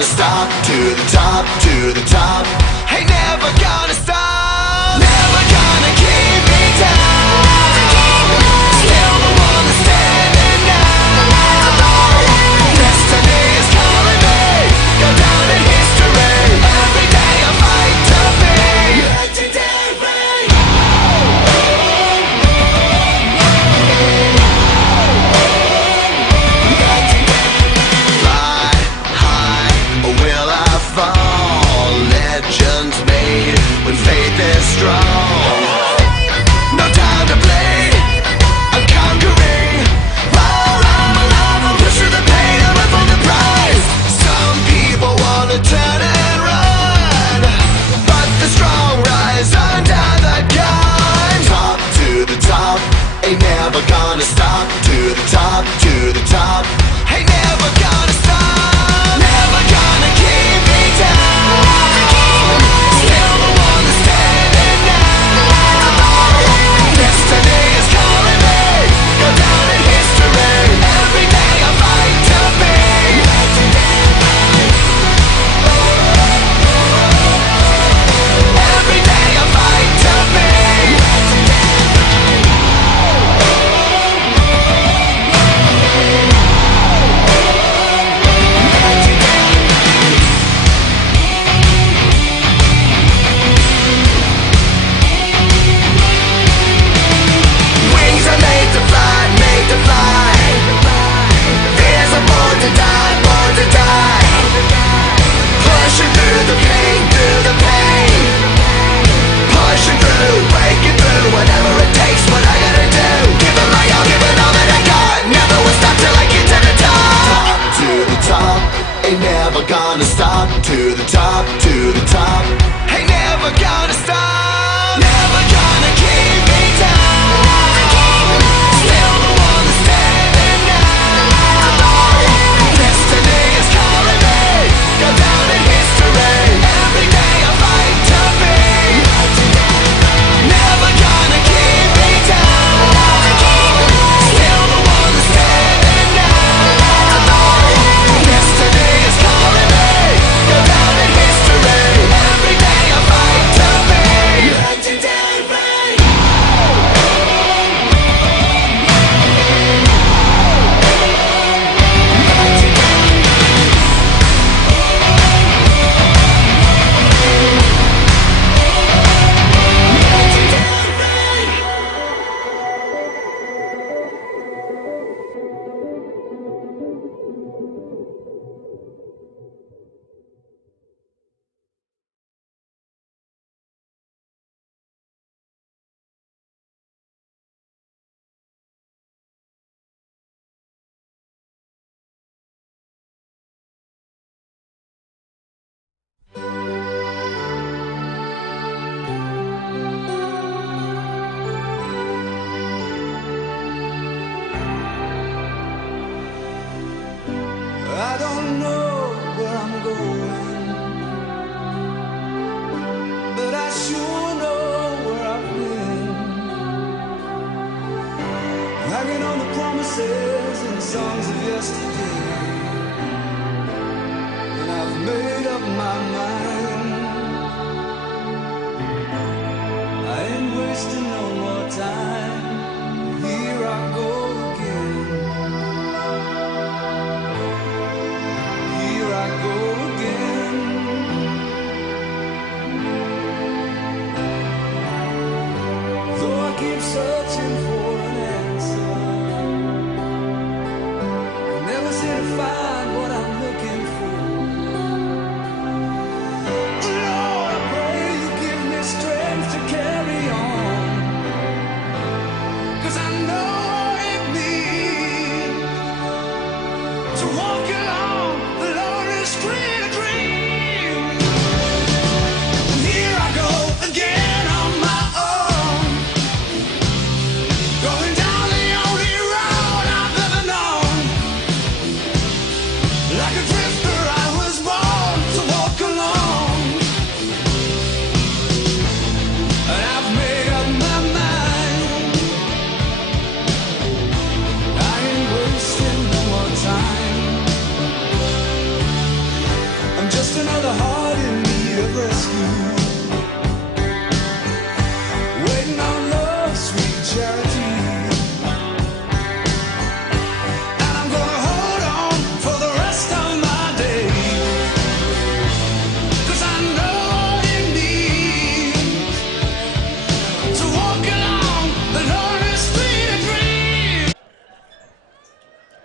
gonna stop. To the top, to the top. Ain't never gonna stop. Never gonna keep me down. Still the one that's standing now. Destiny is calling me. Go down in history. Every day I fight to be legendary. Fly high, or will I fall? Legends made when faith is strong. No time to play. I'm conquering. Roll on my life, I'm pushing the pain. I'm up for the prize. Some people wanna turn and run, but the strong rise under the gun. Top to the top, ain't never gonna stop. To the top, to the top, ain't never gonna stop. Never gonna keep me down. Still the one that's standing now. Destiny is calling me. Go down in history. Every day I fight to be legendary. Every day I fight to be wings are made to fly, made to fly. Fears are born to die, born to die. Pushing through the pain, through the pain. Pushing through, breaking through, whatever it takes, what I gotta do. Giving my all, giving all that I got. Never will stop till I get to the top. Top to the top, ain't never gonna stop. To the top, to the top, ain't never gonna stop. Never gonna keep me down. Still the one that's standing now. Destiny is calling me. Go down in history. Every day I fight to be legendary. Never gonna keep me down. Still the one that's standing now. Destiny is calling me. Go down in history. Every day I fight to be legendary. I don't know where I'm going, but I sure know where I've been. Hanging on the promises and the songs of yesterday, and I've made up my mind. I ain't wasting no more time. Here I go again. Here I go again. Though I keep searching for an answer, I never seem to find what I'm looking for. Lord, I pray you give me strength to carry on, 'cause I know what it means to walk along the lonely street of dreams. And here I go again on my own, going down the only road I've ever known. Like a drifter I was born to walk alone, and I've made up my mind. I ain't wasting no more time.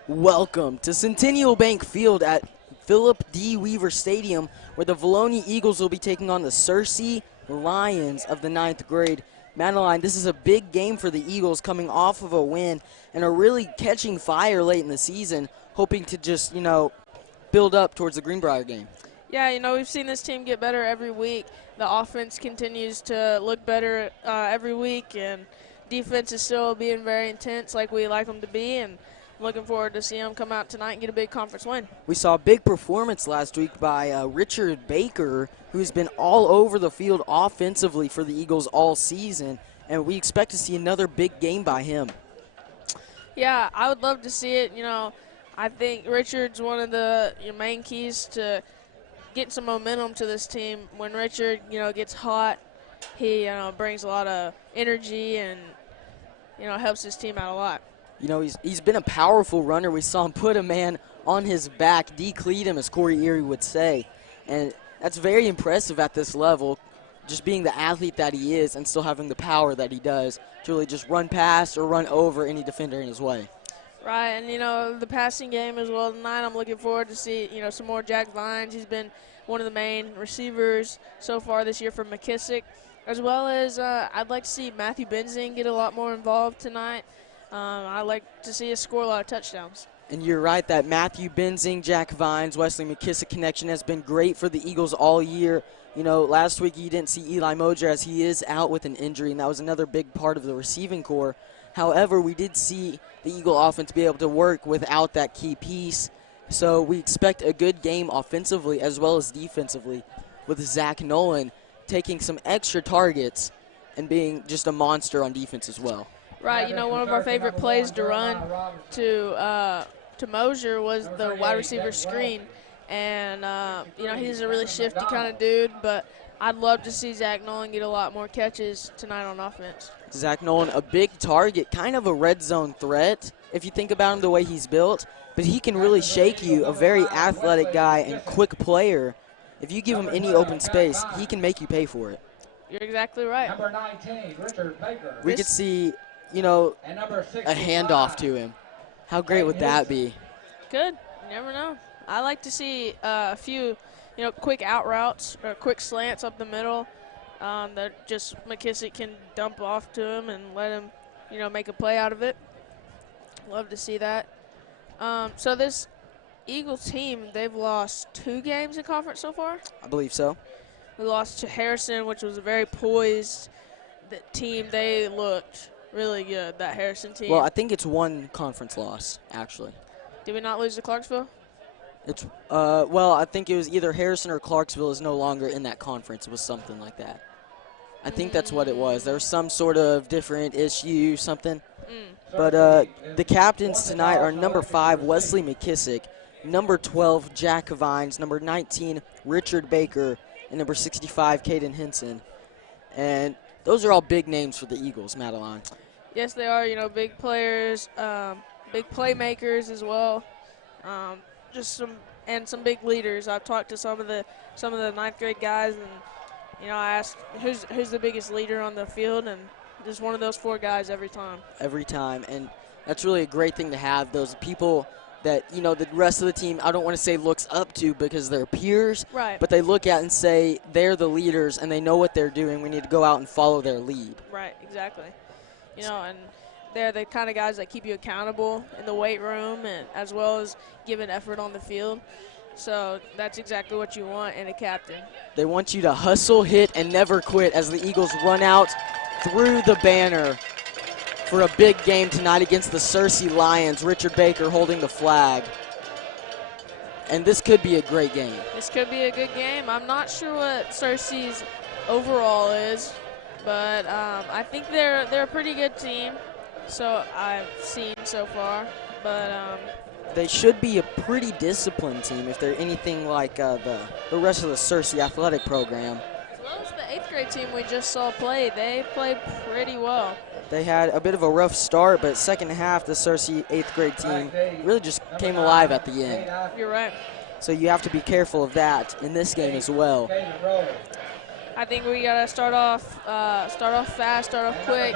Welcome to Centennial Bank Field at Philip D. Weaver Stadium, where the Vilonia Eagles will be taking on the Searcy Lions of the 9th grade. Madeline, this is a big game for the Eagles coming off of a win and are really catching fire late in the season, hoping to just, build up towards the Greenbrier game. Yeah, we've seen this team get better every week. The offense continues to look better every week, and defense is still being very intense like we like them to be, and looking forward to see them come out tonight and get a big conference win. We saw a big performance last week by Richard Baker, who's been all over the field offensively for the Eagles all season, and we expect to see another big game by him. Yeah, I would love to see it. I think Richard's one of the main keys to getting some momentum to this team. When Richard, gets hot, he brings a lot of energy and, helps his team out a lot. He's been a powerful runner. We saw him put a man on his back, decleat him, as Corey Erie would say. And that's very impressive at this level, just being the athlete that he is and still having the power that he does to really just run past or run over any defender in his way. Right, and, the passing game as well tonight, I'm looking forward to see, some more Jack Vines. He's been one of the main receivers so far this year for McKissick, as well as I'd like to see Matthew Benzing get a lot more involved tonight. I'd like to see us score a lot of touchdowns. And you're right, that Matthew Benzing, Jack Vines, Wesley McKissick connection has been great for the Eagles all year. Last week you didn't see Eli Mojer as he is out with an injury, and that was another big part of the receiving core. However, we did see the Eagle offense be able to work without that key piece. So we expect a good game offensively as well as defensively, with Zach Nolan taking some extra targets and being just a monster on defense as well. Right, one of our favorite plays to run to Mosier was the wide receiver screen. And, he's a really shifty kind of dude, but I'd love to see Zach Nolan get a lot more catches tonight on offense. Zach Nolan, a big target, kind of a red zone threat if you think about him the way he's built, but he can really shake you, a very athletic guy and quick player. If you give him any open space, he can make you pay for it. You're exactly right. Number 19, Richard Baker. We could see, a handoff to him. How great would that be? Good. You never know. I like to see a few, quick out routes or quick slants up the middle that just McKissick can dump off to him and let him, make a play out of it. Love to see that. So this Eagle team, they've lost 2 games in conference so far. I believe so. We lost to Harrison, which was a very poised team. They looked really good, that Harrison team. Well, I think it's one conference loss, actually. Did we not lose to Clarksville? It's I think it was either Harrison or Clarksville is no longer in that conference. It was something like that. I think that's what it was. There was some sort of different issue, something. But the captains tonight are number 5, Wesley McKissick, number 12, Jack Vines, number 19, Richard Baker, and number 65, Caden Henson. And those are all big names for the Eagles, Madeline. Yes, they are. Big players, big playmakers as well. Some big leaders. I've talked to some of the 9th grade guys, and I asked who's the biggest leader on the field, and just one of those 4 guys every time. Every time, and that's really a great thing to have. Those people that the rest of the team, I don't want to say looks up to because they're peers, right? But they look at and say they're the leaders and they know what they're doing. We need to go out and follow their lead. Right, exactly. And they're the kind of guys that keep you accountable in the weight room and as well as giving effort on the field. So that's exactly what you want in a captain. They want you to hustle, hit, and never quit as the Eagles run out through the banner for a big game tonight against the Searcy Lions. Richard Baker holding the flag. And this could be a great game. This could be a good game. I'm not sure what Searcy's overall is, but I think they're a pretty good team. So I've seen so far, but they should be a pretty disciplined team if they're anything like the rest of the Searcy athletic program. As well as the 8th grade team we just saw play, they played pretty well. They had a bit of a rough start, but second half the Searcy 8th grade team really just came alive at the end. You're right. So you have to be careful of that in this game as well. I think we gotta start off fast, start off quick,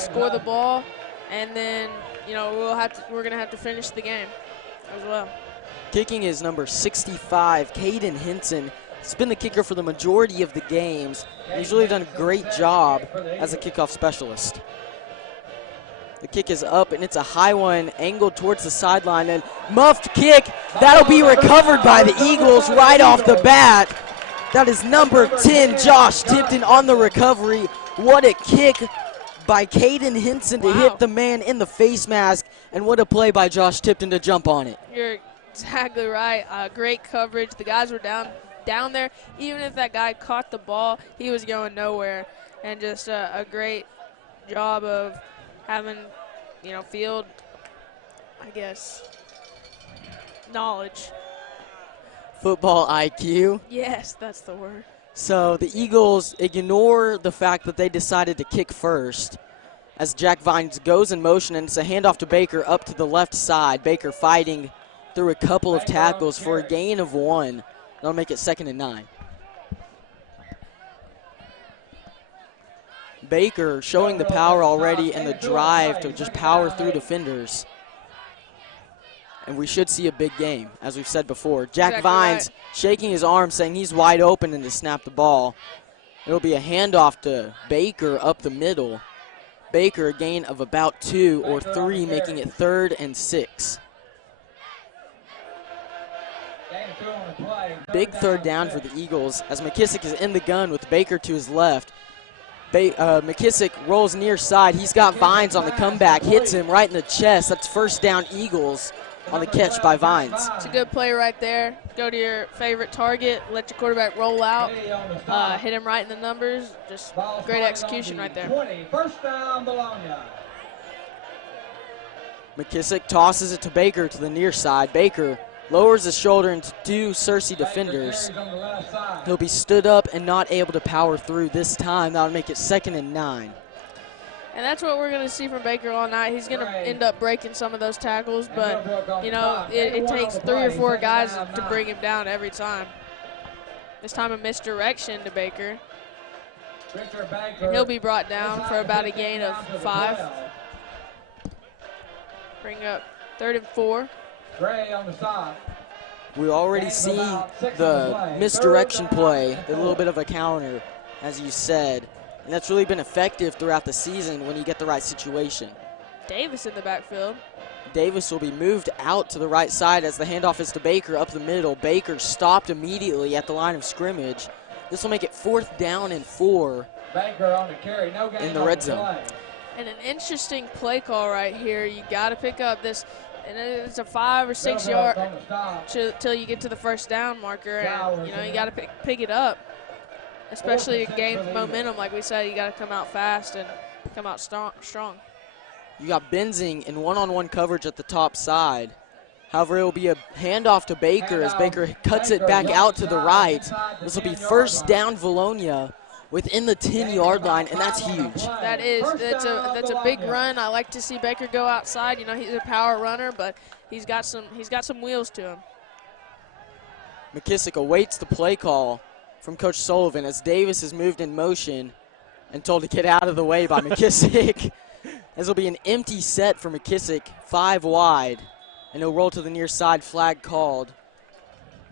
score the ball, and then you know, we're gonna have to finish the game as well. Kicking is number 65, Caden Hinson. He's been the kicker for the majority of the games. He's really done a great job as a kickoff specialist. The kick is up, and it's a high one, angled towards the sideline, and muffed kick. That'll be recovered by the Eagles right off the bat. That is number 10, Josh Tipton, on the recovery. What a kick by Caden Hinson to hit the man in the face mask, and what a play by Josh Tipton to jump on it. You're exactly right. Great coverage. The guys were down there. Even if that guy caught the ball, he was going nowhere. And just a great job of having, you know, field, I guess, knowledge. Football IQ. Yes, that's the word. So the Eagles ignore the fact that they decided to kick first as Jack Vines goes in motion, and it's a handoff to Baker up to the left side. Baker fighting through a couple of tackles for a gain of 1. That'll make it 2nd and 9. Baker showing the power already and the drive to just power through defenders. And we should see a big game, as we've said before. Jack Exactly Vines shaking his arm, saying he's wide open and to snap the ball. It'll be a handoff to Baker up the middle. Baker a gain of about 2 or 3, making it 3rd and 6. Big 3rd down for the Eagles as McKissick is in the gun with Baker to his left. McKissick rolls near side. He's got Vines on the comeback, hits him right in the chest. That's 1st down Eagles on the catch by Vines. It's a good play right there. Go to your favorite target, let your quarterback roll out, hit him right in the numbers. Just great execution right there. 1st down, Vilonia. McKissick tosses it to Baker to the near side. Baker lowers his shoulder into 2 Searcy defenders. He'll be stood up and not able to power through this time. That'll make it 2nd and 9. And that's what we're going to see from Baker all night. He's going to end up breaking some of those tackles, but, you know, it takes 3 or 4 guys to bring him down every time. This time a misdirection to Baker. And he'll be brought down for about a gain of 5. Bring up 3rd and 4. Gray on the side. We already see the misdirection play, a little bit of a counter, as you said. And that's really been effective throughout the season when you get the right situation. Davis in the backfield. Davis will be moved out to the right side as the handoff is to Baker up the middle. Baker stopped immediately at the line of scrimmage. This will make it 4th down and 4 Baker on the carry. No gain in the red zone. play. And an interesting play call right here. You got to pick up this, and it's a 5 or 6 yard On the stop. till you get to the 1st down marker, and you know you got to pick it up. Especially a game momentum, like we said, you got to come out fast and come out strong. You got Benzing in one-on-one coverage at the top side. However, it will be a handoff to Baker as Baker cuts it back out to the right. This will be 1st down Vilonia within the 10-yard line, and that's huge. That's a big run. I like to see Baker go outside. You know, he's a power runner, but he's got some wheels to him. McKissick awaits the play call from Coach Sullivan as Davis is moved in motion and told to get out of the way by McKissick. This will be an empty set for McKissick, 5 wide, and he'll roll to the near side, flag called.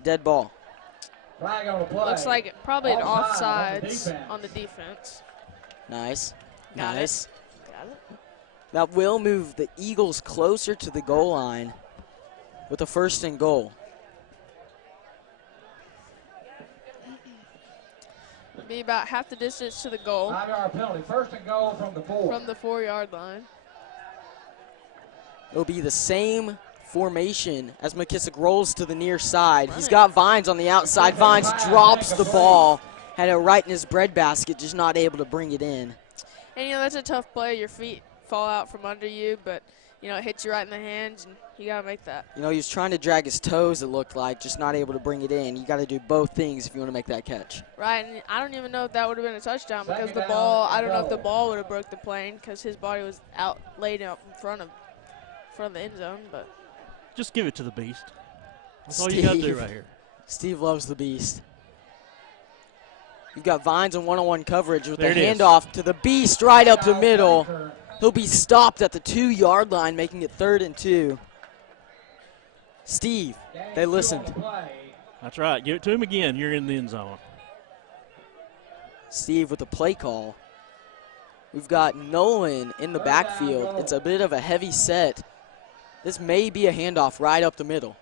Dead ball. Flag on the play. Looks like probably an Offside offsides on the defense. Nice, Got nice. Got it. That will move the Eagles closer to the goal line with a 1st and goal. Be about half the distance to the goal 5-yard penalty. 1st and goal from the 4. from the 4-yard line. It'll be the same formation as McKissick rolls to the near side. He's got Vines on the outside. Vines drops the ball. Had it right in his breadbasket, just not able to bring it in. And, you know, that's a tough play. Your feet fall out from under you, but, you know, it hits you right in the hands, and you got to make that. You know, he was trying to drag his toes, it looked like, just not able to bring it in. You got to do both things if you want to make that catch. Right, and I don't even know if that would have been a touchdown because the ball, I don't know if the ball would have broke the plane because his body was laid out in front of the end zone, but. Just give it to the beast. That's all you got to do right here. Steve loves the beast. You've got Vines in one-on-one coverage with There the it is. handoff to the beast right up the middle. He'll be stopped at the 2-yard line, making it 3rd and 2. Steve, they listened. That's right. Give it to him again. You're in the end zone. Steve with the play call. We've got Nolan in the backfield. It's a bit of a heavy set. This may be a handoff right up the middle.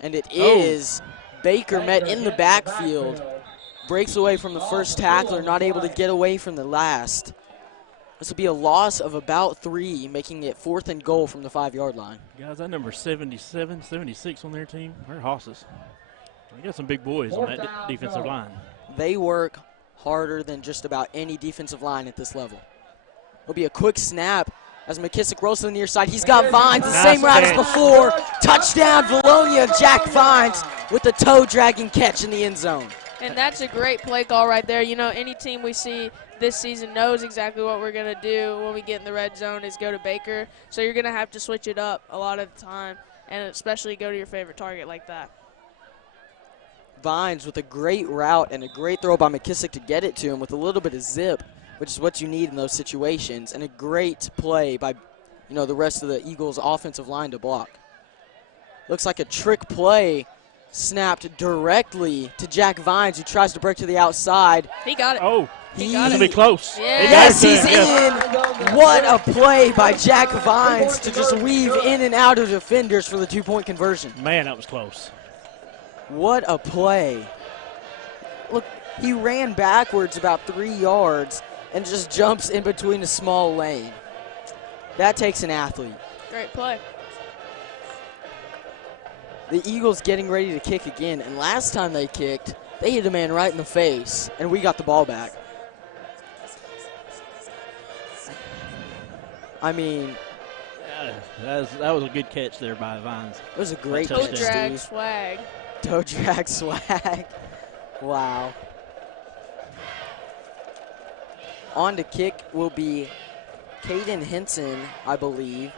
And it is. Baker met in the backfield. Breaks away from the first tackler, not able to get away from the last. This will be a loss of about 3, making it 4th and goal from the 5-yard line. Guys, that number 77, 76 on their team, they're hosses. They got some big boys on that defensive line. They work harder than just about any defensive line at this level. It'll be a quick snap as McKissick rolls to the near side. He's got Vines, the same route as before. Touchdown, Vilonia. Jack Vines with the toe-dragging catch in the end zone. And that's a great play call right there. You know, any team we see this season knows exactly what we're going to do when we get in the red zone is go to Baker. So you're going to have to switch it up a lot of the time, and especially go to your favorite target like that. Vines with a great route and a great throw by McKissick to get it to him with a little bit of zip, which is what you need in those situations, and a great play by, the rest of the Eagles' offensive line to block. Looks like a trick play snapped directly to Jack Vines, who tries to break to the outside. He got it. Oh, he got to it. be close. Yeah. Yes, he's in. What a play by Jack Vines to just weave in and out of defenders for the 2-point conversion. Man, that was close. What a play. Look, he ran backwards about 3 yards and just jumps in between a small lane. That takes an athlete. Great play. The Eagles getting ready to kick again, and last time they kicked, they hit a man right in the face, and we got the ball back. I mean, that was a good catch there by Vines. it was a great Toe catch, drag Steve. swag. Toe drag swag. Wow. On to kick will be Caden Henson, I believe.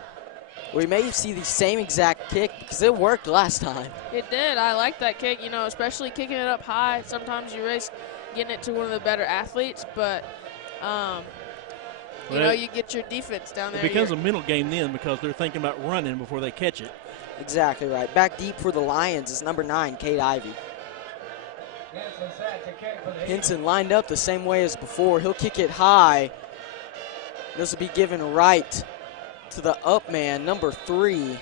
We may see the same exact kick because it worked last time. It did. I like that kick, especially kicking it up high. Sometimes you risk getting it to one of the better athletes, but, you get your defense down there. It becomes a mental game then because they're thinking about running before they catch it. Exactly right. Back deep for the Lions is number 9, Kate Ivey. Henson lined up the same way as before. He'll kick it high. This will be given right to the up man, number 3,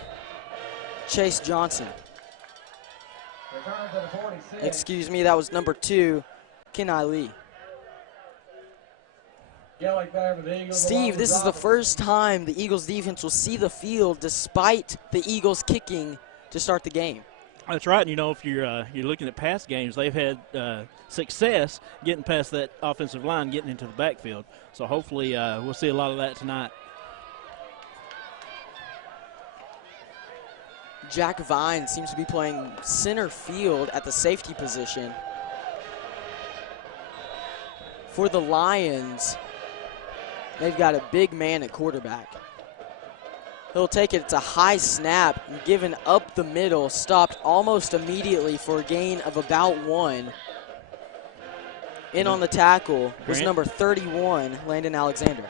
Chase Johnson. Excuse me, that was number 2, Kenai Lee. Steve, this is the first time the Eagles defense will see the field despite the Eagles kicking to start the game. That's right. If you're looking at past games, they've had success getting past that offensive line, getting into the backfield. So hopefully we'll see a lot of that tonight. Jack Vine seems to be playing center field at the safety position. For the Lions, they've got a big man at quarterback. He'll take it. It's a high snap, and given up the middle, stopped almost immediately for a gain of about 1. In on the tackle was number 31, Landon Alexander.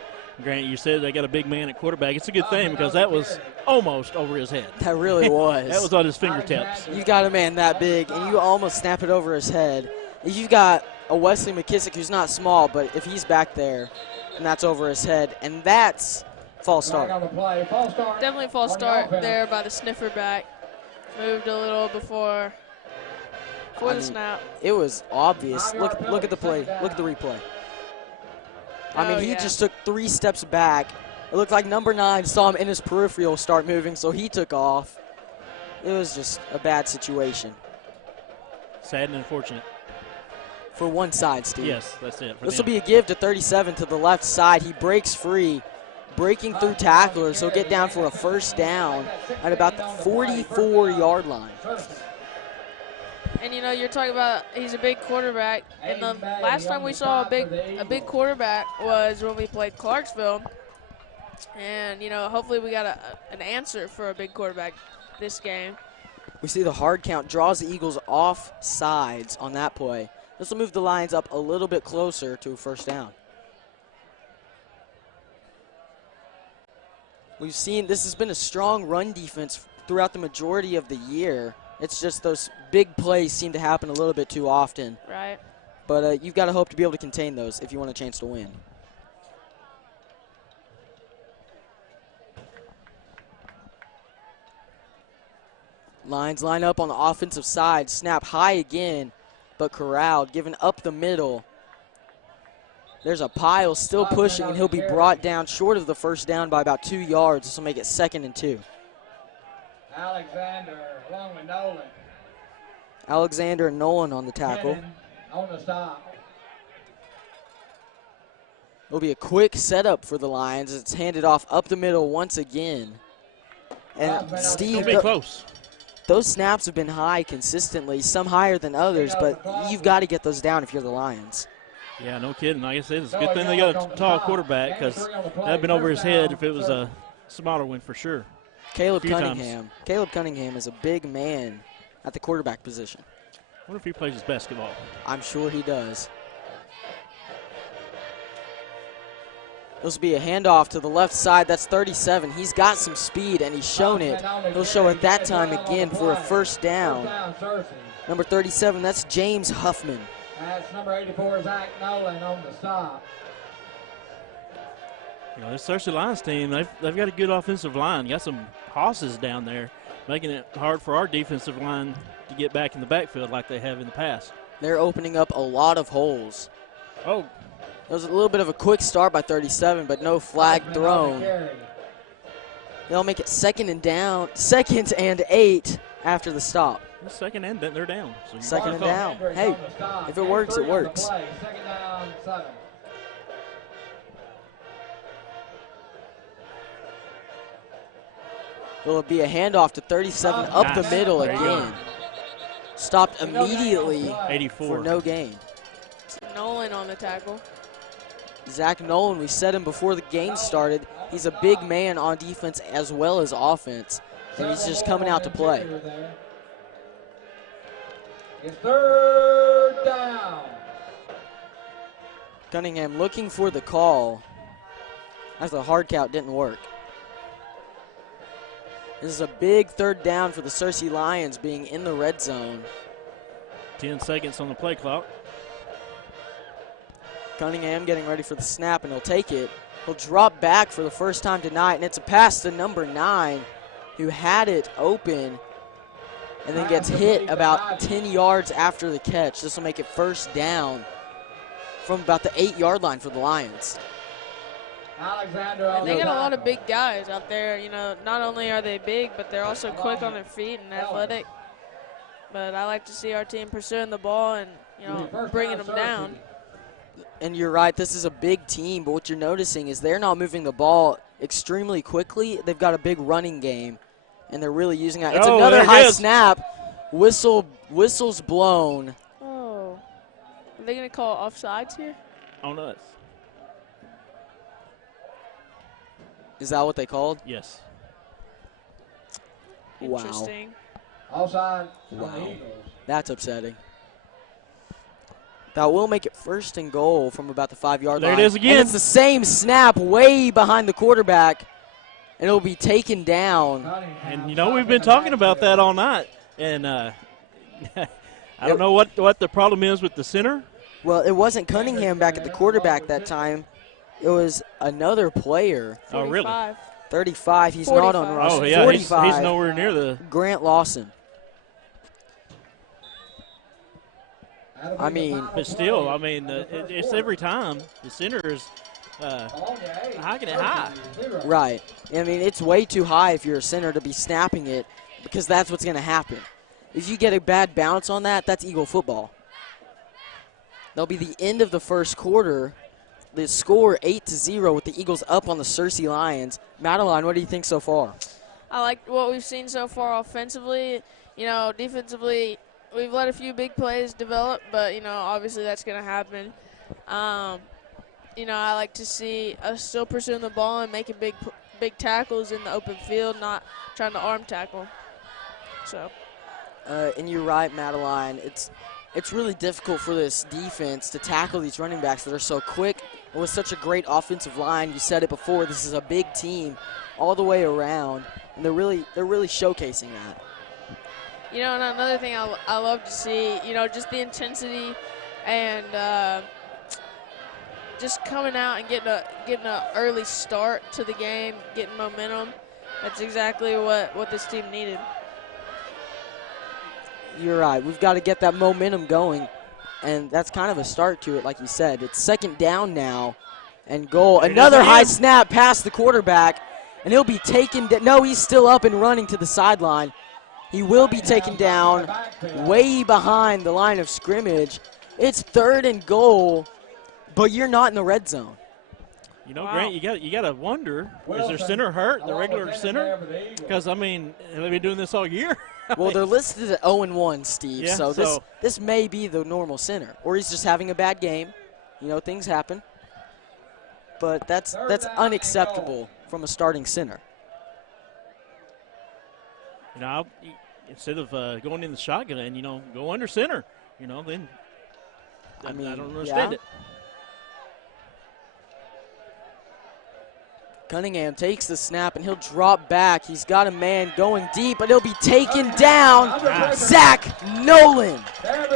Grant, you said they got a big man at quarterback. It's a good thing because that was almost over his head. That really was. That was on his fingertips. You've got a man that big, and you almost snap it over his head. You've got a Wesley McKissick who's not small, but if he's back there, and that's over his head, and that's false start. Definitely false start there by the sniffer back. Moved a little before the snap. It was obvious. Look at the play. Look at the replay. He just took 3 steps back. It looked like number 9 saw him in his peripheral start moving, so he took off. It was just a bad situation. Sad and unfortunate. For one side, Steve. Yes, that's it. This will be a give to 37 to the left side. He breaks free, breaking through tacklers. He'll get down for a first down at about the 44-yard line. And you're talking about he's a big quarterback. And the last time we saw a big quarterback was when we played Clarksville. And hopefully we got an answer for a big quarterback this game. We see the hard count draws the Eagles off sides on that play. This will move the Lions up a little bit closer to a first down. We've seen this has been a strong run defense throughout the majority of the year. It's just those big plays seem to happen a little bit too often. Right. But you've got to hope to be able to contain those if you want a chance to win. Lions line up on the offensive side. Snap high again, but corralled, given up the middle. There's a pile still pushing, and he'll be brought down short of the first down by about 2 yards. This will make it 2nd and 2. Alexander along with Nolan. Alexander and Nolan on the tackle. Hennon on the stop. It'll be a quick setup for the Lions as it's handed off up the middle once again. And Steve, It'll be close. those snaps have been high consistently, some higher than others, but you've got to get those down if you're the Lions. Yeah, no kidding. Like I said, it's a good thing they got a tall quarterback because that would have been over his head if it was a smaller one for sure. Caleb few Cunningham. times. Caleb Cunningham is a big man at the quarterback position. I wonder if he plays his basketball. I'm sure he does. This will be a handoff to the left side. That's 37. He's got some speed, and he's shown it. He'll show it that time again for a first down. Searcy. Number 37, that's James Huffman. That's number 84, Zach Nolan on the stop. You know, this Searcy Lions team, they've got a good offensive line. Got some hosses down there, making it hard for our defensive line to get back in the backfield like they have in the past. They're opening up a lot of holes. Oh, It was a little bit of a quick start by 37, but no flag thrown. They'll make it 2nd and 8 after the stop. it's 2nd and they're down. So you 2nd and call. down. Hey, if it works, it works. 2nd down, 7. It'll be a handoff to 37 up the Nice. middle There you go. again. Stopped immediately 84. for no gain. Nolan on the tackle. Zach Nolan, we said him before the game started. He's a big man on defense as well as offense, and he's just coming out to play. It's 3rd down. Cunningham looking for the call as the hard count didn't work. This is a big 3rd down for the Searcy Lions being in the red zone. 10 seconds on the play clock. Cunningham getting ready for the snap, and he'll take it. He'll drop back for the first time tonight, and it's a pass to number 9, who had it open and then gets hit about 10 yards after the catch. This will make it 1st down from about the 8-yard line for the Lions. Alexander on They the got a lot of tackle. big guys out there. You know, not only are they big, but they're also quick on their feet and athletic. But I like to see our team pursuing the ball and, you know, bringing them down. And you're right, this is a big team, but what you're noticing is they're not moving the ball extremely quickly. They've got a big running game, and they're really using that. It's Oh, another there it high is. snap. Whistle's blown. Oh. Are they going to call offsides here? On us. Is that what they called? Yes. Wow. Interesting. Offside for Wow. the Eagles. That's upsetting. That will make it 1st and goal from about the 5-yard line. There it is again. And it's the same snap way behind the quarterback, and it'll be taken down. And, you know, we've been talking about that all night. And I don't know what the problem is with the center. Well, it wasn't Cunningham back at the quarterback that time. It was another player. Oh, really? 45. 35, he's not on 45. roster. Oh, yeah, he's 45, nowhere near the – Grant Lawson. I mean, but still, I mean, it's every time the center is hiking it high. right. I mean, it's way too high if you're a center to be snapping it because that's what's going to happen. If you get a bad bounce on that, that's Eagle football. That'll be the end of the first quarter. The score 8-0 with the Eagles up on the Searcy Lions. Madeline, what do you think so far? I like what we've seen so far offensively. You know, defensively, we've let a few big plays develop, but, you know, obviously that's going to happen. You know, I like to see us still pursuing the ball and making big tackles in the open field, not trying to arm tackle. So. And you're right, Madeline. It's really difficult for this defense to tackle these running backs that are so quick with such a great offensive line. You said it before, this is a big team all the way around, and they're really showcasing that. You know, and another thing I love to see, you know, just the intensity and just coming out and getting an early start to the game, getting momentum. That's exactly what this team needed. You're right. We've got to get that momentum going, and that's kind of a start to it, like you said. It's second down now, and goal. Another high snap past the quarterback, and he'll be taken. No, he's still up and running to the sideline. He will be taken down way behind the line of scrimmage. It's 3rd and goal, but you're not in the red zone. You know, Grant, you got to wonder, is their center hurt, the regular center? Because, I mean, they've been doing this all year. Well, they're listed at 0-1, Steve, Yeah, so this may be the normal center. Or he's just having a bad game. You know, things happen. But that's unacceptable from a starting center. You know, instead of going in the shotgun, you know, go under center. You know, then I don't understand it. Cunningham takes the snap, and he'll drop back. He's got a man going deep, but he'll be taken down. Zach Nolan.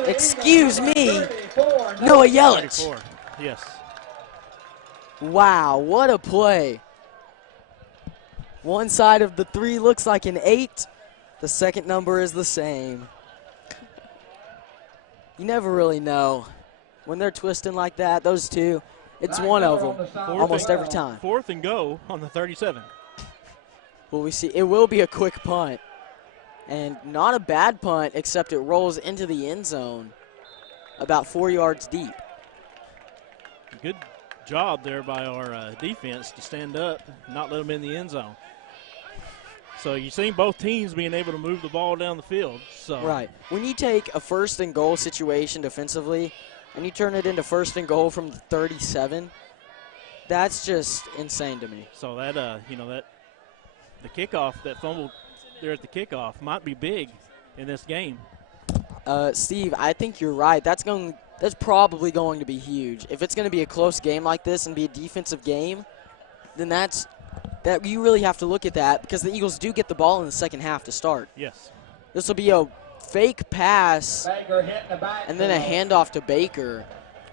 Excuse me, Noah Yelich. 34. Yes. Wow, what a play. One side of the 3 looks like an 8. The second number is the same. You never really know. When they're twisting like that, those two, it's one of them almost every time. 4th and go on the 37. Well, we see it will be a quick punt. And not a bad punt, except it rolls into the end zone about 4 yards deep. Good job there by our defense to stand up, not let them in the end zone. So you've seen both teams being able to move the ball down the field. So right. When you take a 1st and goal situation defensively and you turn it into 1st and goal from the 37, that's just insane to me. So that, you know, that the kickoff, that fumble there at the kickoff might be big in this game. Steve, I think you're right. That's probably going to be huge. If it's going to be a close game like this and be a defensive game, then that you really have to look at that, because the Eagles do get the ball in the second half to start. Yes. This will be a fake pass and then a handoff to Baker.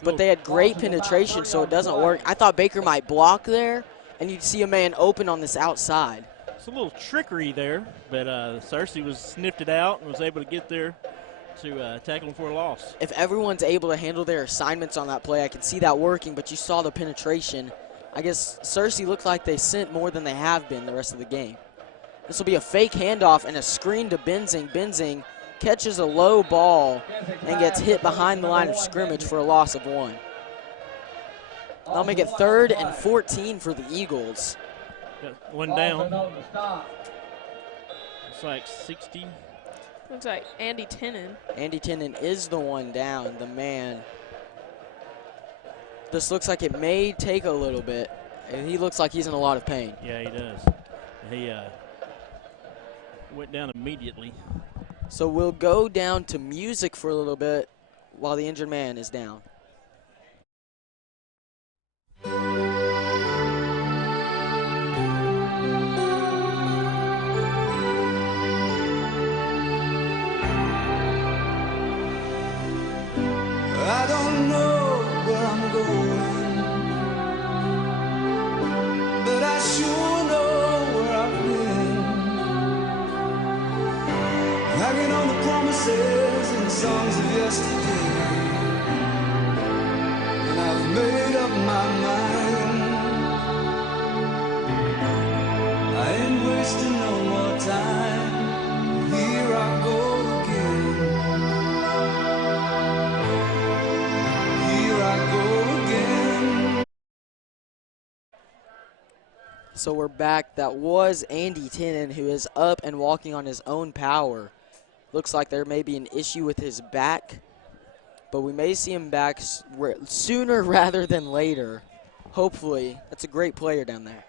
But they had great penetration, so it doesn't work. I thought Baker might block there, and you'd see a man open on this outside. It's a little trickery there, but Searcy sniffed it out and was able to get there to tackle him for a loss. If everyone's able to handle their assignments on that play, I can see that working, but you saw the penetration. I guess Searcy looked like they sent more than they have been the rest of the game. This will be a fake handoff and a screen to Benzing. Benzing catches a low ball and gets hit behind the line of scrimmage for a loss of 1. That'll make it 3rd and 14 for the Eagles. Got one down. It's like 60. Looks like Andy Tennant. Andy Tennant is the one down, the man. This looks like it may take a little bit, and he looks like he's in a lot of pain. Yeah, he does. He went down immediately. So we'll go down to music for a little bit while the injured man is down. I don't know where I'm going, but I sure know where I've been. Hanging on the promises and the songs of yesterday, and I've made up my mind. I ain't wasting no more time. Here I go again. So we're back. That was Andy Tennant, who is up and walking on his own power. Looks like there may be an issue with his back, but we may see him back sooner rather than later. Hopefully. That's a great player down there.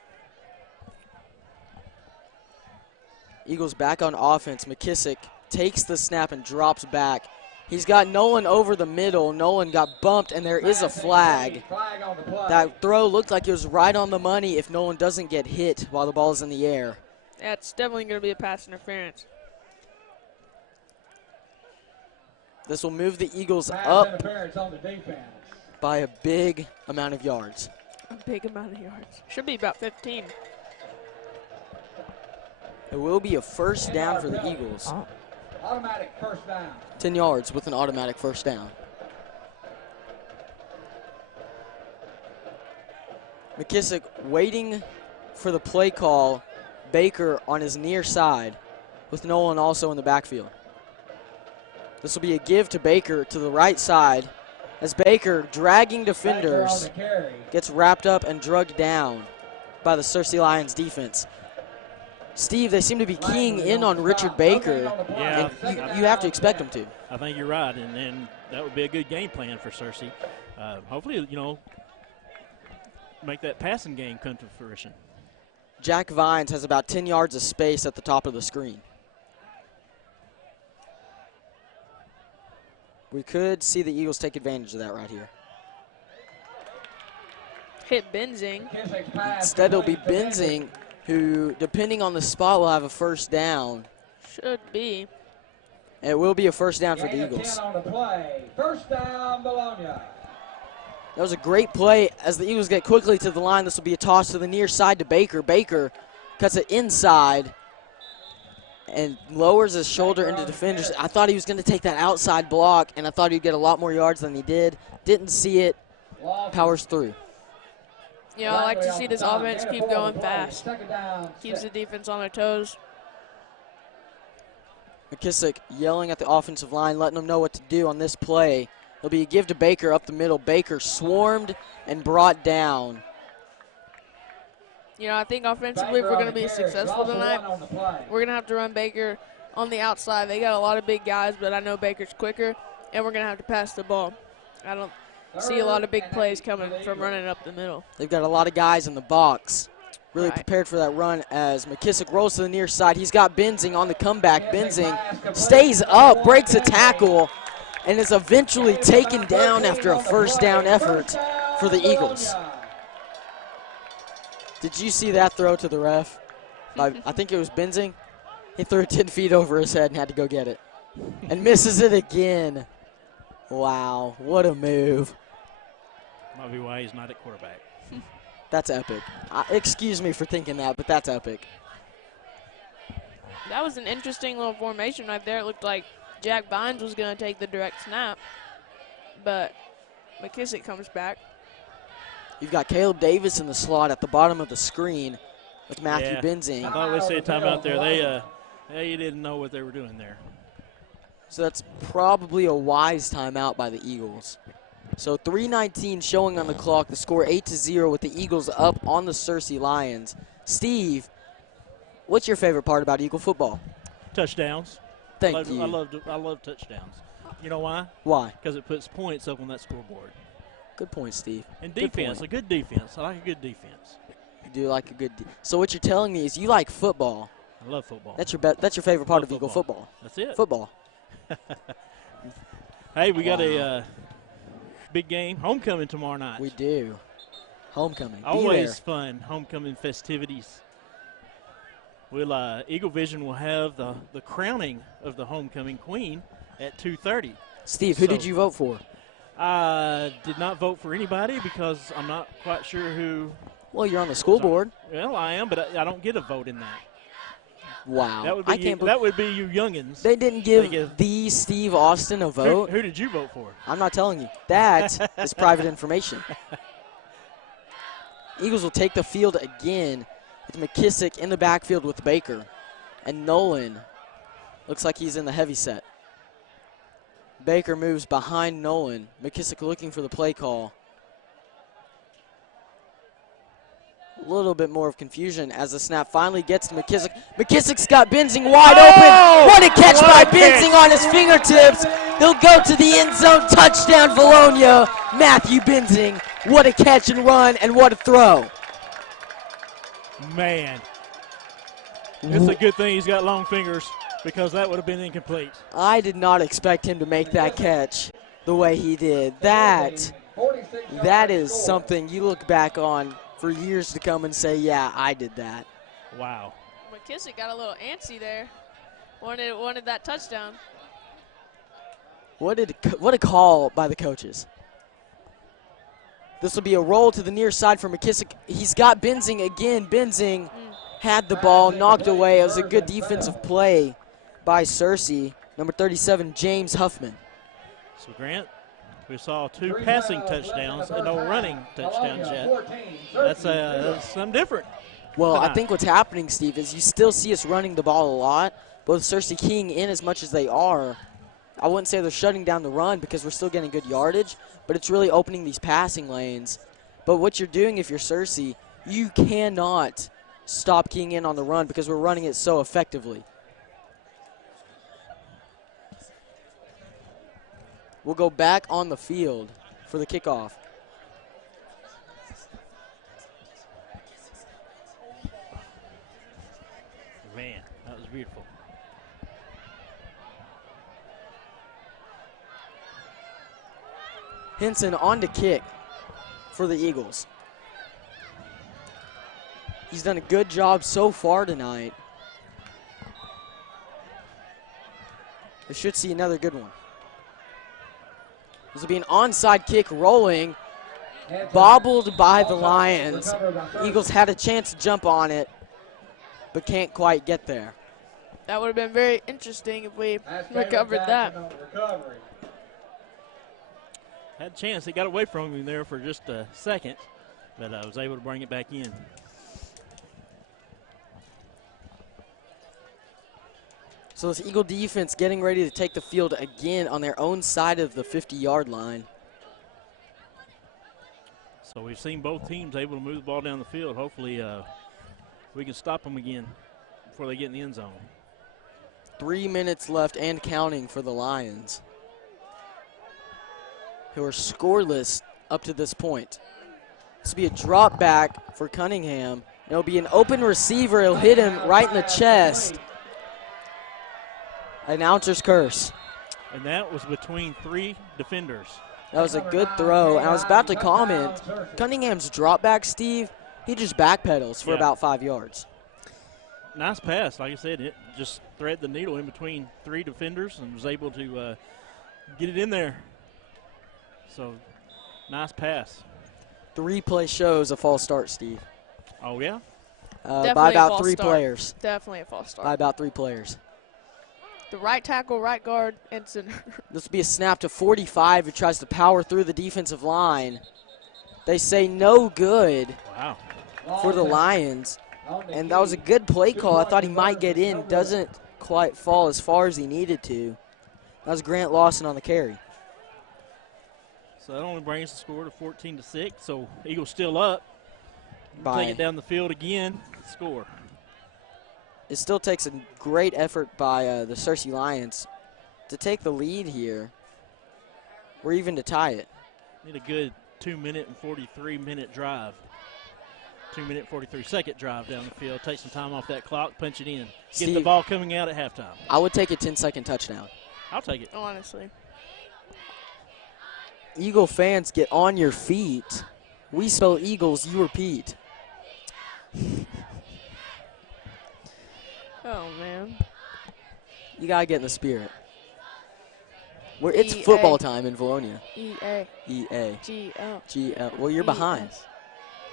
Eagles back on offense. McKissick takes the snap and drops back. He's got Nolan over the middle. Nolan got bumped, and there is a flag. Flag on the play. That throw looked like it was right on the money if Nolan doesn't get hit while the ball is in the air. That's definitely going to be a pass interference. This will move the Eagles Pass up interference on the defense. by a big amount of yards. A big amount of yards. Should be about 15. It will be a first down for the Eagles. Automatic first down. 10 yards with an automatic first down. McKissick waiting for the play call. Baker on his near side with Nolan also in the backfield. This will be a give to Baker to the right side as Baker, dragging defenders, gets wrapped up and drugged down by the Searcy Lions defense. Steve, they seem to be keying in on Richard Baker. Yeah, and you have to expect them to. I think you're right, and that would be a good game plan for Searcy. Hopefully, make that passing game come to fruition. Jack Vines has about 10 yards of space at the top of the screen. We could see the Eagles take advantage of that right here. Hit Benzing. Instead, it'll be Benzing, who, depending on the spot, will have a first down. Should be. And it will be a first down for the Eagles. 10 on the play. First down, Vilonia. That was a great play as the Eagles get quickly to the line. This will be a toss to the near side to Baker. Baker cuts it inside and lowers his shoulder into defenders. I thought he was going to take that outside block, and I thought he'd get a lot more yards than he did. Didn't see it. Powers through. I like to see this offense keep going fast. Keeps the defense on their toes. McKissick yelling at the offensive line, letting them know what to do on this play. It'll be a give to Baker up the middle. Baker swarmed and brought down. I think offensively, if we're going to be successful tonight, we're going to have to run Baker on the outside. They got a lot of big guys, but I know Baker's quicker, and we're going to have to pass the ball. I don't see a lot of big plays coming from running up the middle. They've got a lot of guys in the box. Really prepared for that run as McKissick rolls to the near side. He's got Benzing on the comeback. Benzing stays up, breaks a tackle, and is eventually taken down after a first down effort for the Eagles. Did you see that throw to the ref? I think it was Benzing. He threw it 10 feet over his head and had to go get it. And misses it again. Wow, what a move. Might be why he's not at quarterback. That's epic. Excuse me for thinking that, but that's epic. That was an interesting little formation right there. It looked like Jack Vines was going to take the direct snap, but McKissick comes back. You've got Caleb Davis in the slot at the bottom of the screen with Matthew Benzing. I thought we'd say a timeout there. They didn't know what they were doing there. So that's probably a wise timeout by the Eagles. So 3:19 showing on the clock. The score 8-0 with the Eagles up on the Searcy Lions. Steve, what's your favorite part about Eagle football? Touchdowns. Thank you. I love touchdowns. You know why? Why? Because it puts points up on that scoreboard. Good point, Steve. And Good defense, point. a good defense. I like a good defense. You do like a good So what you're telling me is you like football. I love football. That's your favorite part of Eagle football. That's it. Football. Hey, we got a big game. Homecoming tomorrow night. We do. Homecoming. Be Always there. fun. Homecoming festivities. Eagle Vision will have the crowning of the homecoming queen at 2:30. Steve, who did you vote for? I did not vote for anybody because I'm not quite sure who. Well, you're on the school board. Well, I am, but I don't get a vote in that. Wow. That would be that would be you youngins. They didn't give the Steve Austin a vote. Who did you vote for? I'm not telling you. That is private information. Eagles will take the field again with McKissick in the backfield with Baker. And Nolan looks like he's in the heavy set. Baker moves behind Nolan. McKissick looking for the play call. A little bit more of confusion as the snap finally gets to McKissick. McKissick's got Benzing wide open. What a catch by Benzing on his fingertips. He'll go to the end zone. Touchdown, Vilonia. Matthew Benzing. What a catch and run, and what a throw. Man. It's a good thing he's got long fingers. because that would have been incomplete. I did not expect him to make that catch the way he did. That is something you look back on for years to come and say, yeah, I did that. Wow. McKissick got a little antsy there. Wanted that touchdown. What a call by the coaches. This will be a roll to the near side for McKissick. He's got Benzing again. Benzing had the ball, knocked away. It was a good defensive play by Searcy. Number 37, James Huffman. So, Grant, we saw 2 passing touchdowns and no running touchdowns yet. That's something different. Well, I think what's happening, Steve, is you still see us running the ball a lot. Both Searcy keying in as much as they are. I wouldn't say they're shutting down the run because we're still getting good yardage, but it's really opening these passing lanes. But what you're doing if you're Searcy, you cannot stop keying in on the run because we're running it so effectively. We'll go back on the field for the kickoff. Man, that was beautiful. Henson on to kick for the Eagles. He's done a good job so far tonight. They should see another good one. This will be an onside kick rolling, bobbled by the Lions. Eagles had a chance to jump on it, but can't quite get there. That would have been very interesting if we recovered that. Had a chance. He got away from him there for just a second, but I was able to bring it back in. So this Eagle defense getting ready to take the field again on their own side of the 50-yard line. So we've seen both teams able to move the ball down the field. Hopefully we can stop them again before they get in the end zone. 3 minutes left and counting for the Lions, who are scoreless up to this point. This will be a drop back for Cunningham. It'll be an open receiver. It'll hit him right in the chest. Announcer's curse. And that was between 3 defenders. That was a good throw. And I was about to comment, Cunningham's drop back, Steve, he just backpedals for about 5 yards. Nice pass. Like I said, it just threaded the needle in between 3 defenders and was able to get it in there. So, nice pass. 3 play shows a false start, Steve. Oh, yeah? By about 3 players. Definitely a false start. By about 3 players. The right tackle, right guard, and center. This will be a snap to 45 who tries to power through the defensive line. They say no good for the Lions. And that was a good play call. I thought he might get in. Doesn't quite fall as far as he needed to. That was Grant Lawson on the carry. So that only brings the score to 14-6. So Eagles still up. Take it down the field again. Score. It still takes a great effort by the Searcy Lions to take the lead here, or even to tie it. Need a good 2-minute and 43-minute drive. 2-minute, 43-second drive down the field. Take some time off that clock, punch it in. Get Steve, the ball coming out at halftime. I would take a 10-second touchdown. I'll take it. Honestly. Eagle fans, get on your feet. We spell Eagles, you repeat. Oh, man. You got to get in the spirit. It's football time in Vilonia. E-A. E-A. G-L. G-L. Well, you're behind.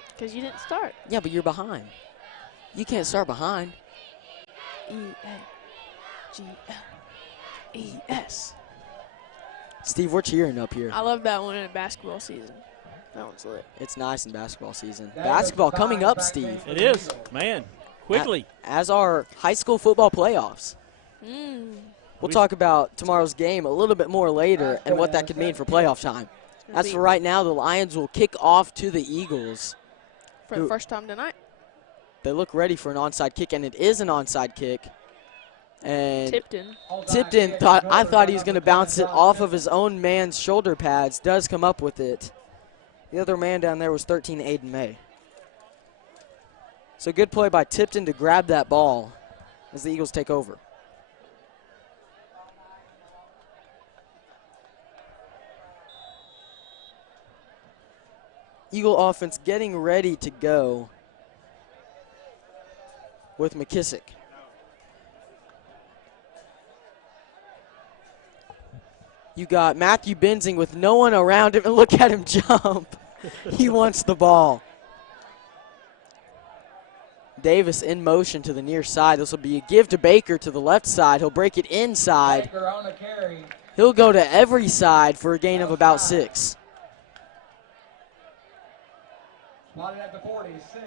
Because you didn't start. Yeah, but you're behind. You can't start behind. E-A-G-L-E-S. Steve, we're cheering up here. I love that one in basketball season. That one's lit. It's nice in basketball season. Basketball coming up, Steve. It is. Man, quickly. As our high school football playoffs. We'll talk about tomorrow's game a little bit more later and what that could mean for playoff time. As for right now, the Lions will kick off to the Eagles. For the first time tonight. They look ready for an onside kick, and it is an onside kick. And Tipton I thought he was going to bounce it off of his own man's shoulder pads. Does come up with it. The other man down there was 13, Aiden May. So good play by Tipton to grab that ball as the Eagles take over. Eagle offense getting ready to go with McKissick. You got Matthew Benzing with no one around him, and look at him jump. He wants the ball. Davis in motion to the near side. This will be a give to Baker to the left side. He'll break it inside. Baker on the carry. He'll go to every side for a gain of about 6. Spotted at the 46.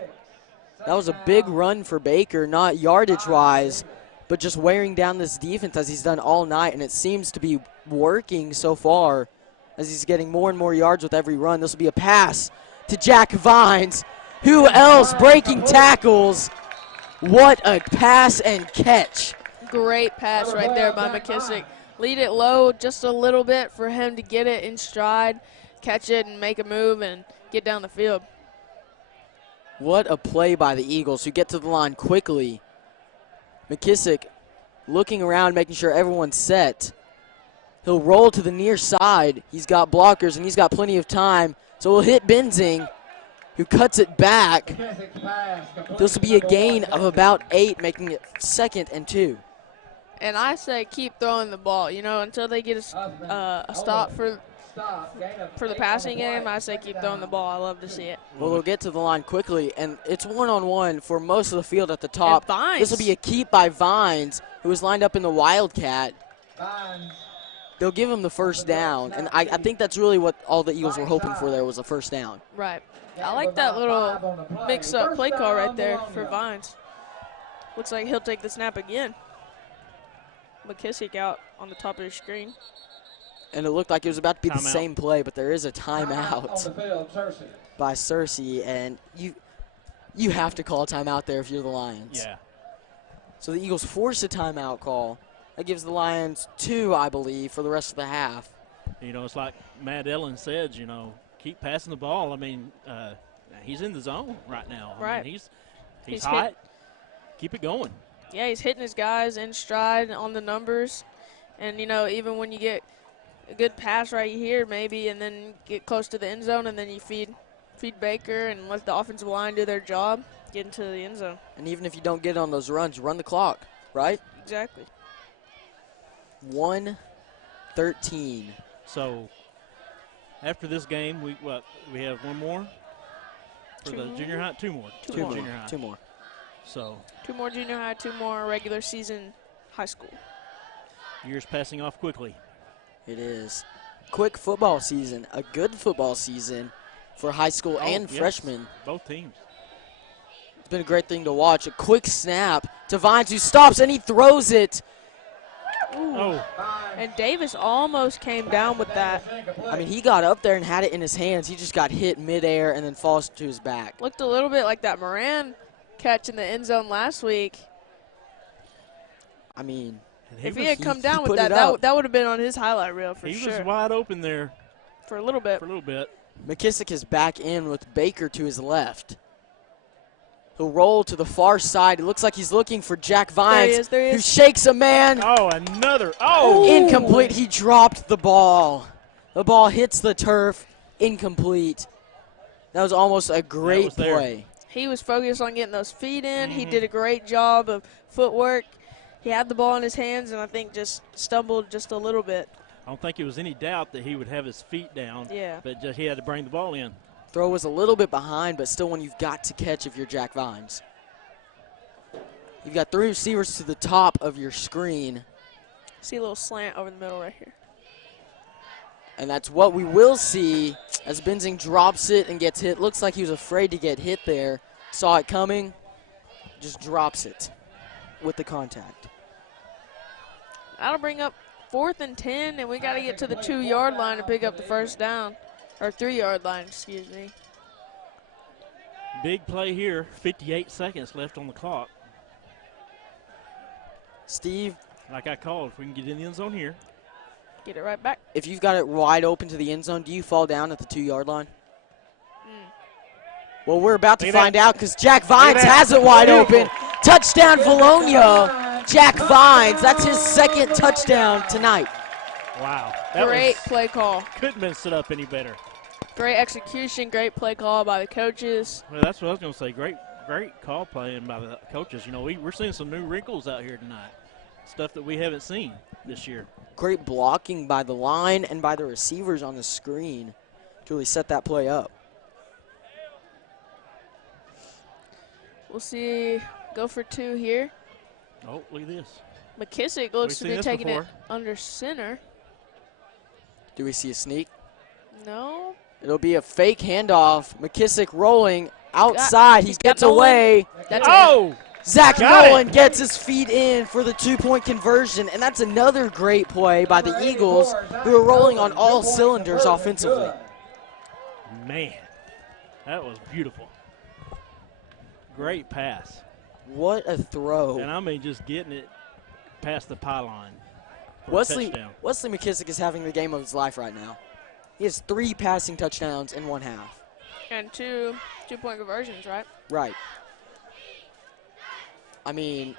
That was a big run for Baker, not yardage-wise, but just wearing down this defense as he's done all night, and it seems to be working so far as he's getting more and more yards with every run. This will be a pass to Jack Vines. Who else breaking tackles? What a pass and catch. Great pass right there by McKissick. Lead it low just a little bit for him to get it in stride, catch it, and make a move and get down the field. What a play by the Eagles, who get to the line quickly. McKissick looking around, making sure everyone's set. He'll roll to the near side. He's got blockers, and he's got plenty of time. So he'll hit Benzing, who cuts it back. This will be a gain of about 8, making it 2nd and 2. And I say keep throwing the ball, until they get a stop for the passing game. I say keep throwing the ball. I love to see it. Well, they'll get to the line quickly, and it's one-on-one for most of the field at the top. And Vines. This will be a keep by Vines, who is lined up in the Wildcat. They'll give him the first down, and I think that's really what all the Eagles were hoping for there was a first down. Right. I like that little mix-up play call right there for Vines. Looks like he'll take the snap again. McKissick out on the top of the screen. And it looked like it was about to be the Timeout. same play, but there is a timeout On the field, Searcy. by Searcy, and you have to call a timeout there if you're the Lions. Yeah. So the Eagles force a timeout call. That gives the Lions 2, I believe, for the rest of the half. It's like Matt Ellen said, keep passing the ball. I mean, he's in the zone right now. Right. I mean, he's He's hot. hit- Keep it going. Yeah, he's hitting his guys in stride on the numbers. And, even when you get a good pass right here maybe and then get close to the end zone and then you feed Baker and let the offensive line do their job, get into the end zone. And even if you don't get on those runs, run the clock, right? Exactly. 1:13. So after this game, we have one more for the junior high. Two more. Two for the more. junior high. 2 more. So 2 more junior high, 2 more regular season high school. years passing off quickly. It is. Quick football season, a good football season for high school and yes. freshmen. Both teams. It's been a great thing to watch. A quick snap to Vines, who stops and he throws it. Oh, And Davis almost came down with that. I mean, he got up there and had it in his hands. He just got hit midair and then falls to his back. Looked a little bit like that Moran catch in the end zone last week. I mean, If he had come down with put that, it up. that would have been on his highlight reel for he sure. was wide open there For a little bit. for a little bit. McKissick is back in with Baker to his left. He'll roll to the far side. It looks like he's looking for Jack Vines, There he who is. shakes a man. Oh, another. Oh, Incomplete. He dropped the ball. The ball hits the turf. Incomplete. That was almost a great was there. play. He was focused on getting those feet in. He did a great job of footwork. He had the ball in his hands and I think just stumbled just a little bit. I don't think it was any doubt that he would have his feet down. Yeah. But just he had to bring the ball in. Throw was a little bit behind, but still one you've got to catch if you're Jack Vines. You've got 3 receivers to the top of your screen, See a little slant over the middle right here. and that's what we will see as Benzing drops it and gets hit. Looks like he was afraid to get hit there. Saw it coming, just drops it with the contact. That'll bring up 4th and 10, and we got to get to the 2-yard line to pick up the first down. Or 3-yard line, excuse me. Big play here. 58 seconds left on the clock. Steve, Like I called, if we can get in the end zone here. Get it right back. if you've got it wide open to the end zone, do you fall down at the 2-yard line? Well, we're about to Look at find that. out because Jack Vines Look at that. has it wide Beautiful. open. Touchdown, Vilonia. Jack Vines, that's his 2nd touchdown tonight. Wow. That Great play call. couldn't have been set up any better. Great execution, great play call by the coaches. Well, that's what I was going to say. Great call playing by the coaches. You know, we're seeing some new wrinkles out here tonight, stuff that we haven't seen this year. Great blocking by the line and by the receivers on the screen to really set that play up. We'll see. Go for 2 here. Oh, look at this. McKissick looks to seen be this taking it before. under center. Do we see a sneak? No. It'll be a fake handoff. McKissick rolling outside. He he's got gets Nolan. away. That's Oh! Zach Got Nolan it. gets his feet in for the 2-point conversion, and that's another great play by the Eagles, who are rolling on all cylinders offensively. Man, that was beautiful. Great pass. What a throw. And I mean just getting it past the pylon for a Wesley touchdown. McKissick is having the game of his life right now. He has 3 passing touchdowns in 1 half. And 2 2-point conversions, right? Right. I mean,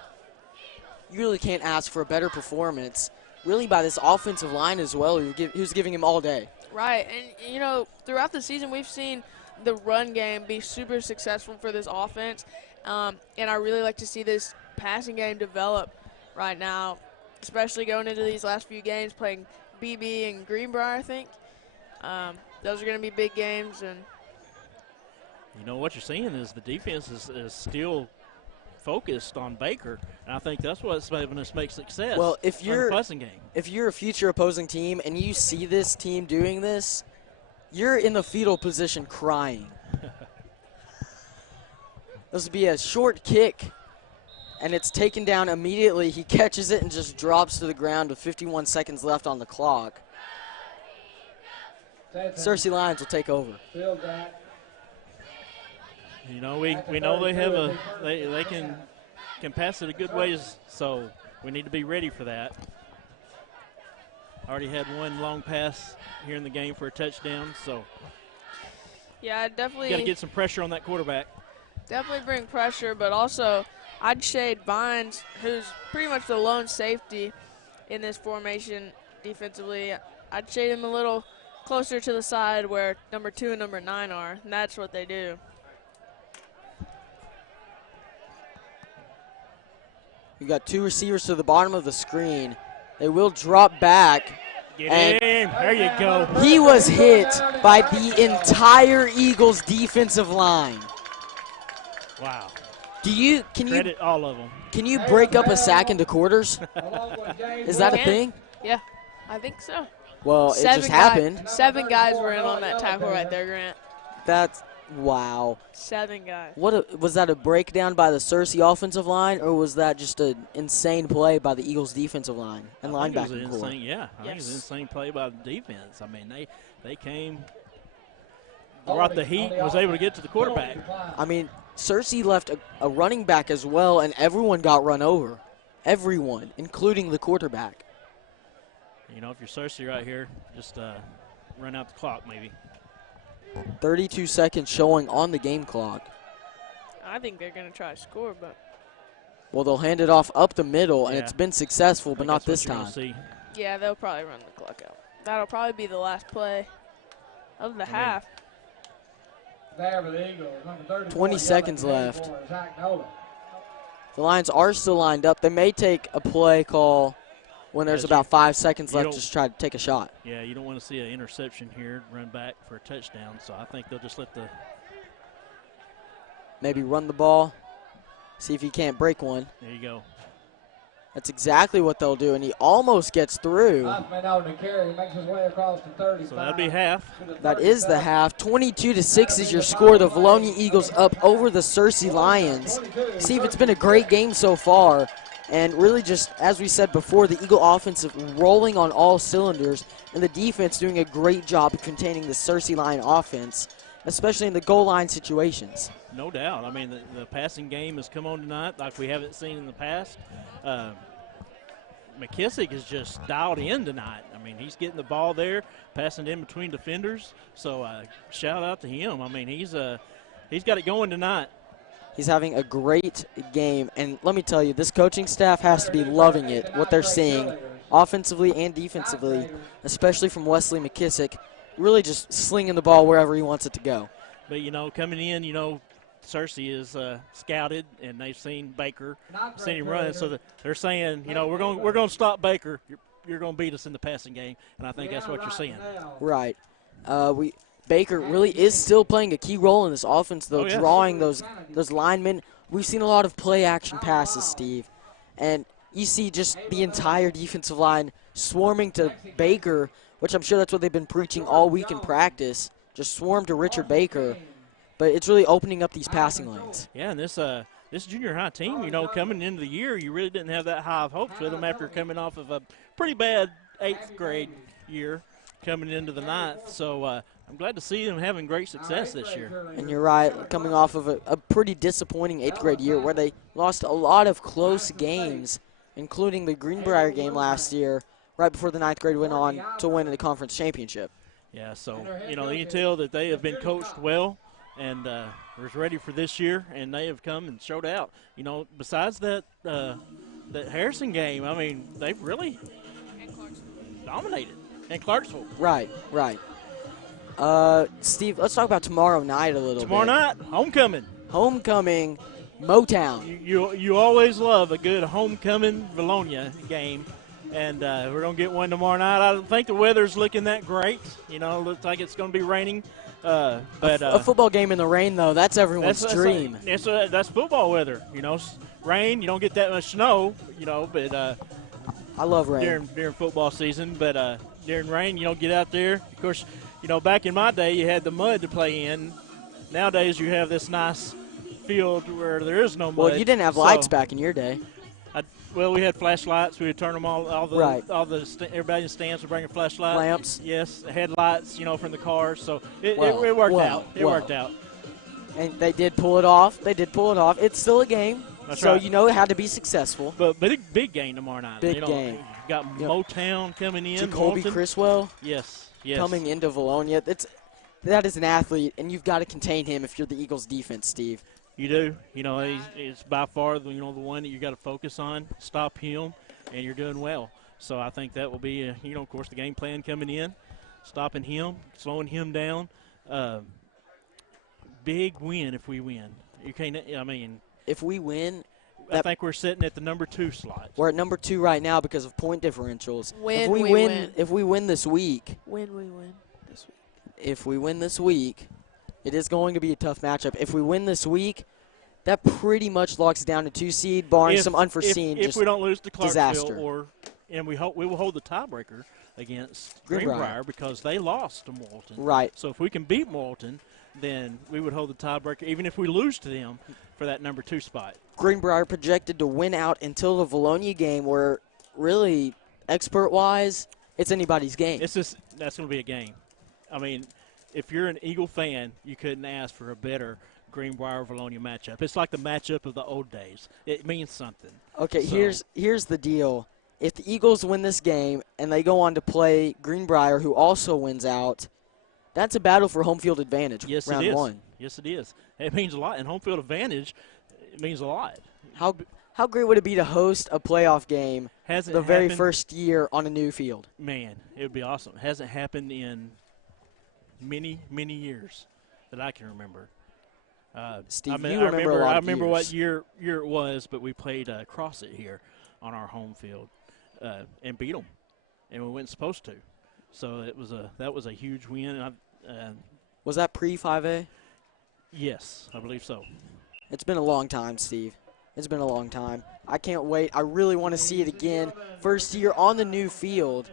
you really can't ask for a better performance, really, by this offensive line as well, who's giving him all day. Right. And, you know, throughout the season, we've seen the run game be super successful for this offense. And I really like to see this passing game develop right now, especially going into these last few games, playing BB and Greenbrier, I think. Those are going to be big games. And You know, what you're seeing is the defense is still focused on Baker, and I think that's what's helping us make success. Well, if on you're the passing game. if you're a future opposing team and you see this team doing this, you're in the fetal position crying. This would be a short kick, and it's taken down immediately. He catches it and just drops to the ground with 51 seconds left on the clock. Searcy Lions will take over. Field that. You know, we know they have they can pass it a good ways, so we need to be ready for that. Already had 1 long pass here in the game for a touchdown, so yeah, definitely. got to get some pressure on that quarterback. Definitely bring pressure, but also I'd shade Vines, who's pretty much the lone safety in this formation defensively. I'd shade him a little closer to the side where number 2 and number 9 are, and that's what they do. You got 2 receivers to the bottom of the screen. They will drop back. Get And in. There you go. he was hit by the entire Eagles defensive line. Wow. Can all of them. you break up a sack into quarters? Is that a Can. thing? Yeah, I think so. Well, it just happened. 7 guys were in on that tackle right there, Grant. That's wow. 7 guys. Was that a breakdown by the Searcy offensive line, or was that just an insane play by the Eagles defensive line and I think it was linebacking an core? insane, yeah, I think it was an insane play by the defense. I mean, they came, brought the heat, and was able to get to the quarterback. I mean, Searcy left a running back as well, and everyone got run over. Everyone, including the quarterback. You know, if you're Searcy right here, just run out the clock maybe. 32 seconds showing on the game clock. I think they're going to try to score, but Well, they'll hand it off up the middle, and Yeah. it's been successful, I but think not that's this what you're time. gonna see. yeah, they'll probably run the clock out. That'll probably be the last play of the half. There for the Eagles, number 34, 20 seconds yellow left. for Zach Nolan. The Lions are still lined up. They may take a play call when there's Yes, about 5 seconds you left don't- to just try to take a shot. Yeah, you don't want to see an interception here, run back for a touchdown. So I think they'll just let the Maybe run the ball, see if he can't break one. there you go. That's exactly what they'll do, and he almost gets through. Hoffman on the carry, makes his way across the 35. So that'll be half. to the That is the 37. half. 22-6 is your score. The Vilonia Eagles up over the Searcy Lions. Steve, it's been a great game so far. And really just, as we said before, the Eagle offense rolling on all cylinders, and the defense doing a great job of containing the Searcy Lion offense, especially in the goal line situations. No doubt. I mean, the passing game has come on tonight like we haven't seen in the past. McKissick is just dialed in tonight. I mean, he's getting the ball there, passing in between defenders. So shout out to him. I mean, he's got it going tonight. He's having a great game, and let me tell you, this coaching staff has to be loving it, what they're seeing, offensively and defensively, especially from Wesley McKissick. really just slinging the ball wherever he wants it to go. But, coming in, Searcy is scouted, and they've seen Baker, seen him run. So they're saying, we're going to stop Baker. You're going to beat us in the passing game, and I think that's what you're seeing. Right. Baker really is still playing a key role in this offense, though, yes. drawing those linemen. We've seen a lot of play-action passes, Steve, and you see just the entire defensive line swarming to Baker, which I'm sure that's what they've been preaching all week in practice, just swarm to Richard Baker. But it's really opening up these passing lanes. Yeah, and this junior high team, coming into the year, you really didn't have that high of hopes with them after coming off of a pretty bad 8th grade year coming into the 9th. So I'm glad to see them having great success this year. And you're right, coming off of a pretty disappointing 8th grade year where they lost a lot of close games, including the Greenbrier game last year, right before the 9th grade went on to win the conference championship. Yeah, so, you can tell that they have been coached well and was ready for this year, and they have come and showed out. Besides that Harrison game, I mean, they've really dominated. And Clarksville. Right. Steve, let's talk about tomorrow night a little bit. Tomorrow night, Homecoming, Motown. You always love a good homecoming Vilonia game. And we're going to get one tomorrow night. I don't think the weather's looking that great. Looks like it's going to be raining. But a football game in the rain, though, that's everyone's dream. That's football weather. Rain, you don't get that much snow, but I love rain. During football season. But during rain, you don't get out there. Of course, back in my day, you had the mud to play in. Nowadays, you have this nice field where there is no mud. Well, you didn't have lights back in your day. Well, we had flashlights. We would turn them everybody in the stands would bring a flashlight. Lamps. Yes, headlights, from the cars. So it worked out. It worked out. And they did pull it off. It's still a game. That's right. So, it had to be successful. But big game tomorrow night. Big game. Got Motown coming in. Jacoby Criswell. Yes. Coming into Vilonia. That is an athlete, and you've got to contain him if you're the Eagles defense, Steve. You do. He's by far the one that you got to focus on. Stop him, and you're doing well. So I think that will be, of course, the game plan coming in, stopping him, slowing him down. Big win if we win. If we win, I think we're sitting at the number 2 slot. We're at number 2 right now because of point differentials. If we win this week. If we win this week, it is going to be a tough matchup. If we win this week, that pretty much locks it down to 2 seed, barring some unforeseen if we don't lose to Clarksville disaster. And we will hold the tiebreaker against Greenbrier because they lost to Morrilton. Right. So if we can beat Morrilton, then we would hold the tiebreaker, even if we lose to them for that number 2 spot. Greenbrier projected to win out until the Vilonia game, where really, expert-wise, it's anybody's game. That's going to be a game. If you're an Eagle fan, you couldn't ask for a better Greenbrier-Vilonia matchup. It's like the matchup of the old days. It means something. Okay, here's the deal. If the Eagles win this game and they go on to play Greenbrier, who also wins out, that's a battle for home field advantage. Yes, round it is. 1. Yes, it is. It means a lot. And home field advantage, it means a lot. How great would it be to host a playoff game very first year on a new field? Man, it would be awesome. It hasn't happened in many, many years that I can remember. Steve, you remember a lot of I remember years. what year it was, but we played Crossit here on our home field and beat them, and we weren't supposed to. So that was a huge win. Was that pre-5A? Yes, I believe so. It's been a long time, Steve. It's been a long time. I can't wait. I really want to see it again. First year on the new field.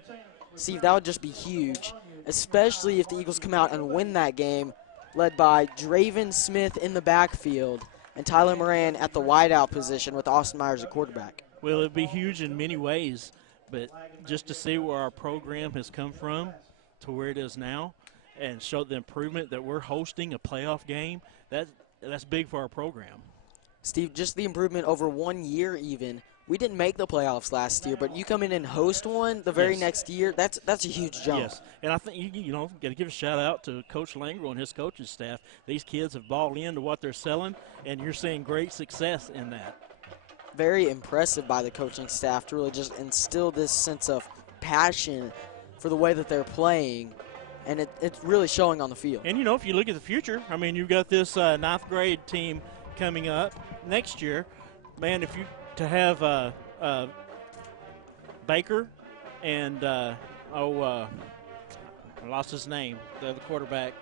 Steve, that would just be huge, especially if the Eagles come out and win that game, led by Draven Smith in the backfield and Tyler Moran at the wideout position with Austin Myers at quarterback. Well, it would be huge in many ways, but just to see where our program has come from to where it is now and show the improvement that we're hosting a playoff game, that's big for our program. Steve, just the improvement over 1 year even. We didn't make the playoffs last year, but you come in and host one the very next year, that's a huge jump. Yes, and I think, you got to give a shout-out to Coach Langro and his coaching staff. These kids have bought into what they're selling, and you're seeing great success in that. Very impressive by the coaching staff to really just instill this sense of passion for the way that they're playing. and it's really showing on the field. And, if you look at the future, I mean, you've got this ninth grade team coming up next year. Man, to have Baker and, I lost his name, the other quarterback.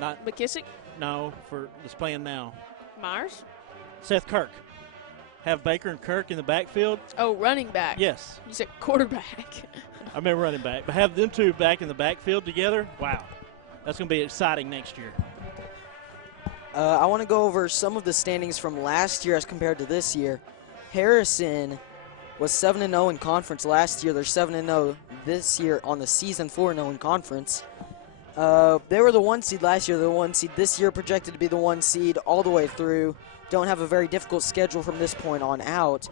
Not McKissick? No, that's playing now. Myers? Seth Kirk. Have Baker and Kirk in the backfield. Oh, running back. Yes. You said quarterback. I meant running back. But have them two back in the backfield together. Wow. That's going to be exciting next year. I want to go over some of the standings from last year as compared to this year. Harrison was 7-0 in conference last year. They're 7-0 this year on the season, 4-0 in conference. They were the 1 seed last year. They're the 1 seed this year, projected to be the 1 seed all the way through. Don't have a very difficult schedule from this point on out.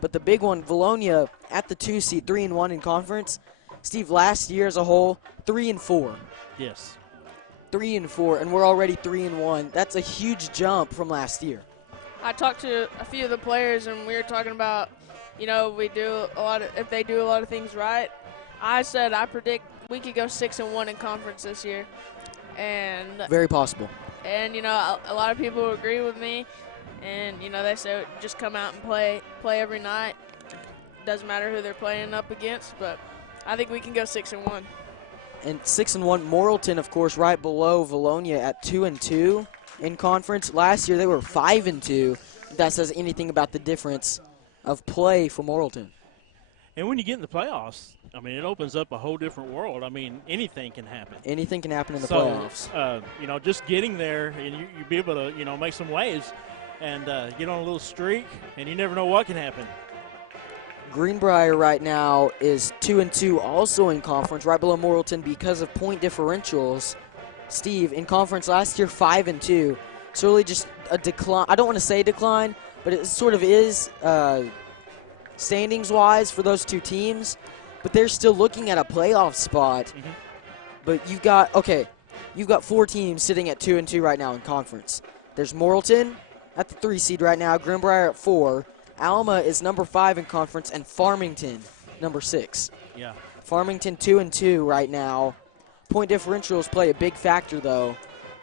But the big one, Vilonia at the 2 seed, 3-1 in conference. Steve, last year as a whole, 3-4. Yes. 3-4, and we're already 3-1. That's a huge jump from last year. I talked to a few of the players, and we were talking about, if they do a lot of things right. I said I predict we could go 6-1 in conference this year, and Very possible. And a lot of people agree with me, and they say just come out and play every night. Doesn't matter who they're playing up against, but I think we can go 6-1. And 6-1, Morrilton, of course, right below Vilonia at 2-2 in conference. Last year they were 5-2. If that says anything about the difference of play for Morrilton. And when you get in the playoffs, I mean, it opens up a whole different world. I mean, anything can happen. Anything can happen in the playoffs. Just getting there and you be able to, make some waves and get on a little streak, and you never know what can happen. Greenbrier right now is 2-2, also in conference, right below Morrilton because of point differentials. Steve, in conference last year, 5-2. It's really just a decline. I don't want to say decline, but it sort of is standings-wise for those two teams. But they're still looking at a playoff spot. Mm-hmm. But you've got 4 teams sitting at 2-2 right now in conference. There's Morrilton at the 3 seed right now, Greenbrier at 4. Alma is number 5 in conference, and Farmington number 6. Yeah. Farmington 2-2 right now. Point differentials play a big factor though.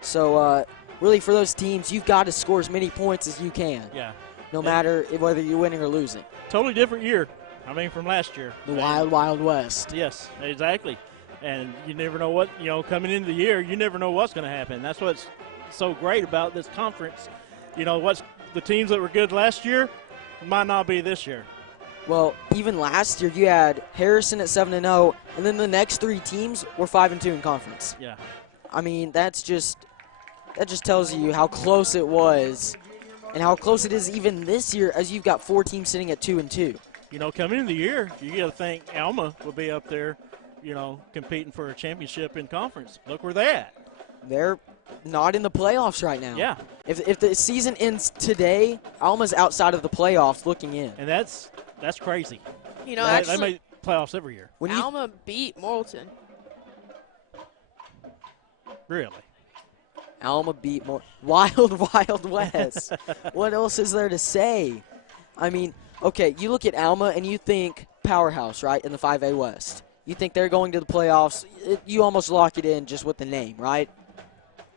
So really for those teams, you've got to score as many points as you can. Yeah. No matter whether you're winning or losing. Totally different year. I mean, from last year. The wild, wild west. Yes, exactly. And you never know what, coming into the year, you never know what's going to happen. That's what's so great about this conference. What's the teams that were good last year might not be this year. Well, even last year you had Harrison at 7-0, and then the next 3 teams were 5-2 in conference. Yeah. I mean, that just tells you how close it was, and how close it is even this year, as you've got 4 teams sitting at 2-2. Coming into the year, you got to think Alma will be up there, competing for a championship in conference. Look where they're at. They're not in the playoffs right now. Yeah. If the season ends today, Alma's outside of the playoffs looking in. And that's crazy. They make playoffs every year. Alma beat Morrilton. Really? Alma beat more. Wild, wild west. What else is there to say? I mean, okay, you look at Alma and you think powerhouse, right, in the 5A West. You think they're going to the playoffs. You almost lock it in just with the name, right?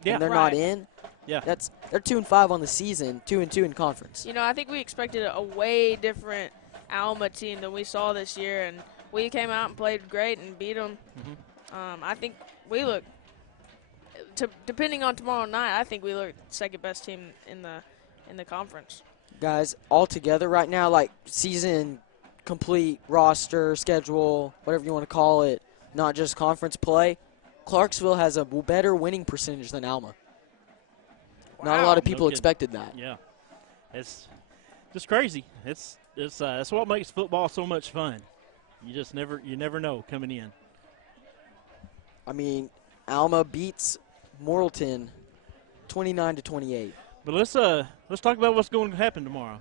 Yeah. And they're not in. Yeah. They're 2-5 on the season, 2-2 in conference. I think we expected a way different Alma team than we saw this year, and we came out and played great and beat them. Mm-hmm. I think we look, depending on tomorrow night, I think we look second best team in the conference. Guys, all together right now, like season complete roster, schedule, whatever you want to call it, not just conference play, Clarksville has a better winning percentage than Alma. Not a lot of people expected that. Yeah. It's just crazy. It's that's what makes football so much fun. You never know coming in. I mean, Alma beats Morrilton 29-28. But let's talk about what's going to happen tomorrow.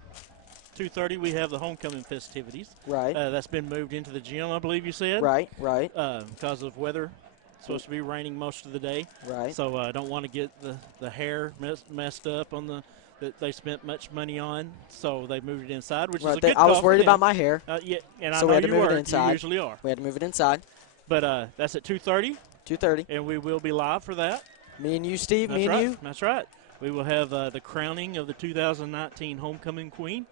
2:30 we have the homecoming festivities. Right. That's been moved into the gym, I believe you said. Right. Because of weather. It's supposed to be raining most of the day. Right. So I don't want to get the hair messed up on that they spent much money on. So they moved it inside, which is a good I was call worried for them. about my hair. Yeah, and so I know we had to you move were. it inside. You usually are. We had to move it inside. But that's at 2:30. 2:30. And we will be live for that. Me and you, Steve. That's Me right. and you. That's right. We will have the crowning of the 2019 homecoming queen,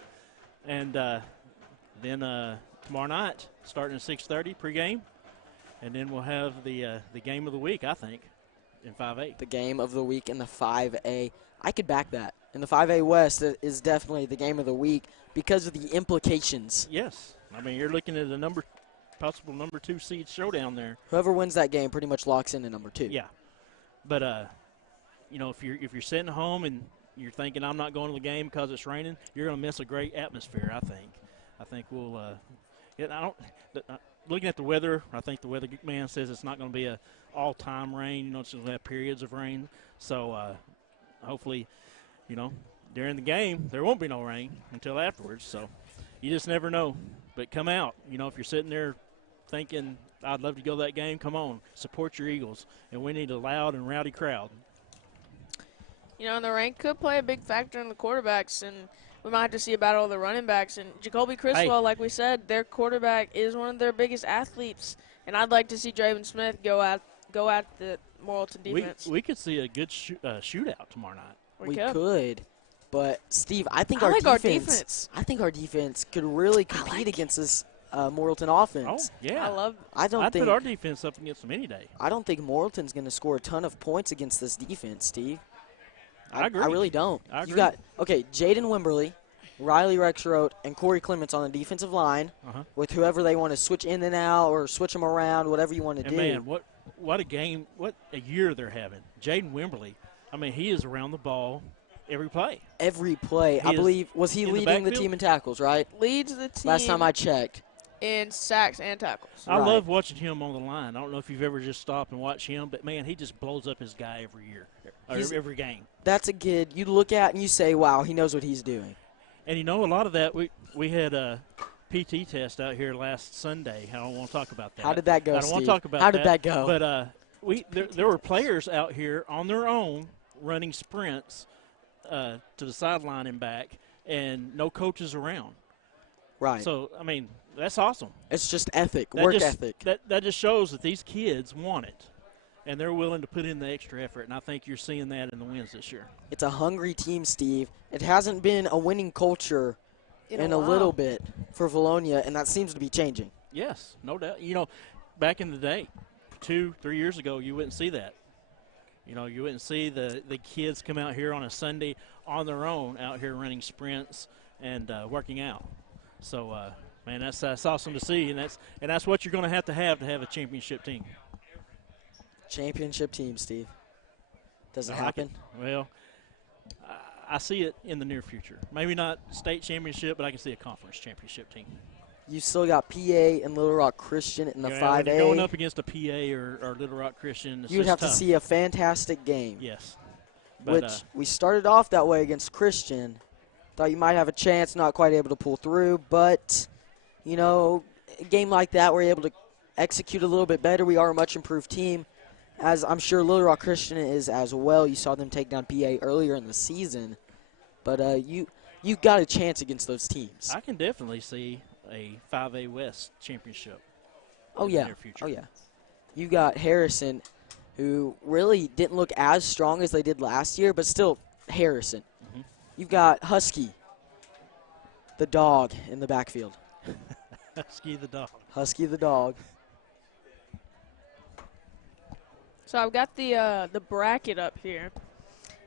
and then tomorrow night, starting at 6:30 pregame, and then we'll have the game of the week, I think, in 5A. The game of the week in the 5A. I could back that. In the 5A West is definitely the game of the week because of the implications. Yes. I mean, you're looking at a possible number 2 seed showdown there. Whoever wins that game pretty much locks in at number 2. Yeah. But, if you're sitting home and you're thinking I'm not going to the game because it's raining, you're going to miss a great atmosphere, I think. I think we'll looking at the weather, I think the weather man says it's not going to be a all-time rain. It's going to have periods of rain. So hopefully, during the game, there won't be no rain until afterwards. So you just never know. But come out. If you're sitting there thinking, I'd love to go to that game, come on. Support your Eagles. And we need a loud and rowdy crowd. The rain could play a big factor in the quarterbacks, and we might have to see about all the running backs. And Jacoby Criswell, like we said, their quarterback is one of their biggest athletes, and I'd like to see Draven Smith go at the Morrilton defense. We could see a good shootout tomorrow night. We could. But, Steve, I think I our like our defense. I think our defense could really compete against this Morrilton offense. Oh, yeah. I'd put our defense up against them any day. I don't think Morrilton's going to score a ton of points against this defense, Steve. I agree. I really don't. I agree. You got, Jaden Wimberly, Riley Rexroth, and Corey Clements on the defensive line with whoever they want to switch in and out or switch them around, whatever you want to do. Man, what a game, what a year they're having. Jaden Wimberly, he is around the ball every play. Every play. I believe, was he leading the team in tackles, right? Leads the team. Last time I checked. In sacks and tackles. I love watching him on the line. I don't know if you've ever just stopped and watched him, but, man, he just blows up his guy every year, or every game. That's a kid you look at and you say, wow, he knows what he's doing. And, a lot of that, we had a PT test out here last Sunday. I don't want to talk about that. How did that go, I don't want to talk about that. How did that go? But there were players out here on their own running sprints to the sideline and back, and no coaches around. Right. So, that's awesome. It's just work ethic. That just shows that these kids want it, and they're willing to put in the extra effort, and I think you're seeing that in the wins this year. It's a hungry team, Steve. It hasn't been a winning culture in a little bit for Vilonia, and that seems to be changing. Yes, no doubt. Back in the day, 2-3 years ago, you wouldn't see that. You wouldn't see the kids come out here on a Sunday on their own out here running sprints and working out. So, man, that's awesome to see, and that's what you're going to have a championship team. Championship team, Steve. Does it happen? Well, I see it in the near future. Maybe not state championship, but I can see a conference championship team. You still got PA and Little Rock Christian in the 5A. When you're going up against a PA or Little Rock Christian, you'd have tough. to see a fantastic game. Yes. But, which we started off that way against Christian. Thought you might have a chance, not quite able to pull through. But, a game like that, we're able to execute a little bit better. We are a much improved team, as I'm sure Little Rock Christian is as well. You saw them take down PA earlier in the season. But you got a chance against those teams. I can definitely see a 5A West championship. Oh, in the near future. Oh, yeah. You got Harrison, who really didn't look as strong as they did last year, but still Harrison. Mm-hmm. You've got Husky, the dog, in the backfield. Husky the dog. Husky the dog. So I've got the bracket up here.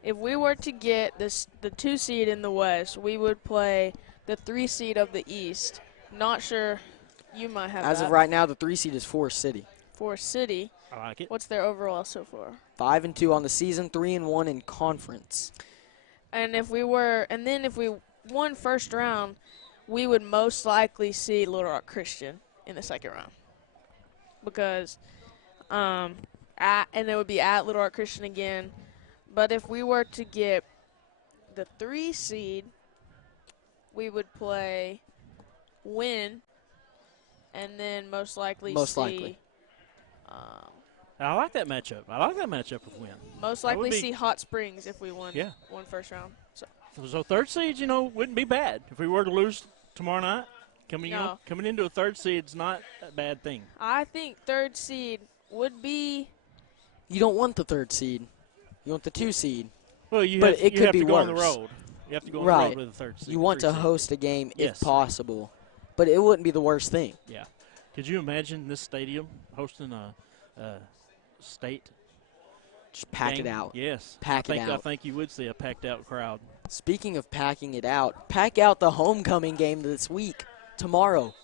If we were to get the 2 seed in the West, we would play the 3 seed of the East. Not sure you might have As that. of right now, the 3 seed is Forest City. Forest City. I like it. What's their overall so far? 5-2 on the season, 3-1 in conference. And if we won first round, we would most likely see Little Rock Christian in the second round. Because and it would be at Little Rock Christian again. But if we were to get the 3 seed, we would play Win, and then most likely see. I like that matchup. I like that matchup with Win. Most likely see Hot Springs if we won first round. So 3rd seed, wouldn't be bad if we were to lose tomorrow night. Coming into a 3rd seed is not a bad thing. I think 3rd seed would be You don't want the 3rd seed. You want the 2 seed. Well, you But have, it you could have be to go on worse. the road. You have to go on the Right. road with the 3rd seed. You want to 3 seed. host a game if Yes. possible. But it wouldn't be the worst thing. Yeah. Could you imagine this stadium hosting a state Just pack game? it out. Yes. Pack it I out. think you would see a packed-out crowd. Speaking of packing it out, pack out the homecoming game this week, tomorrow.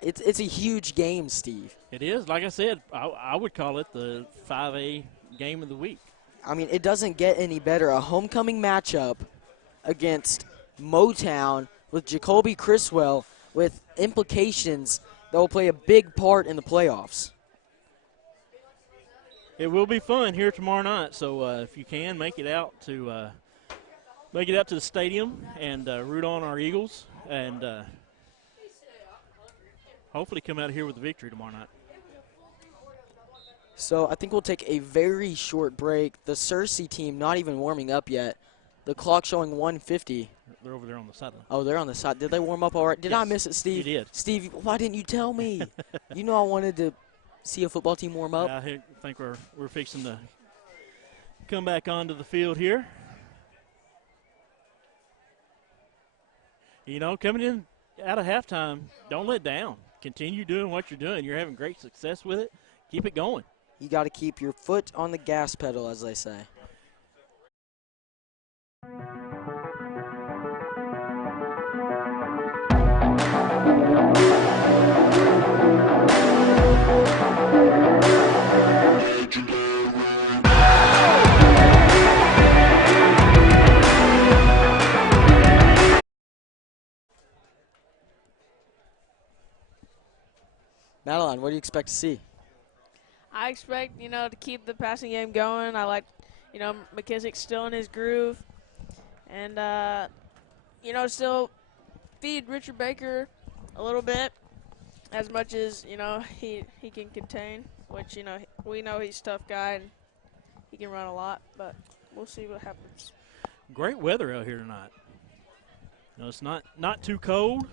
It's a huge game, Steve. It is. Like I said, I would call it the 5A game of the week. I mean, it doesn't get any better. A homecoming matchup against Motown with Jacoby Criswell with implications that will play a big part in the playoffs. It will be fun here tomorrow night. So if you can, make it out to the stadium and root on our Eagles, and hopefully come out of here with a victory tomorrow night. So I think we'll take a very short break. The Searcy team not even warming up yet. The clock showing 1:50. They're over there on the sideline. Oh, they're on the side. Did they warm up all right? Did I Yes, miss it, Steve? you did. Steve, why didn't you tell me? You know I wanted to see a football team warm up. I think we're fixing to come back onto the field here. You know, coming in out of halftime, don't let down. Continue doing what you're doing. You're having great success with it. Keep it going. You got to keep your foot on the gas pedal, as they say. Madeline, what do you expect to see? I expect, to keep the passing game going. I like, McKissick still in his groove. And, still feed Richard Baker a little bit as much as, he can contain, which, we know he's a tough guy and he can run a lot, but we'll see what happens. Great weather out here tonight. It's not too cold,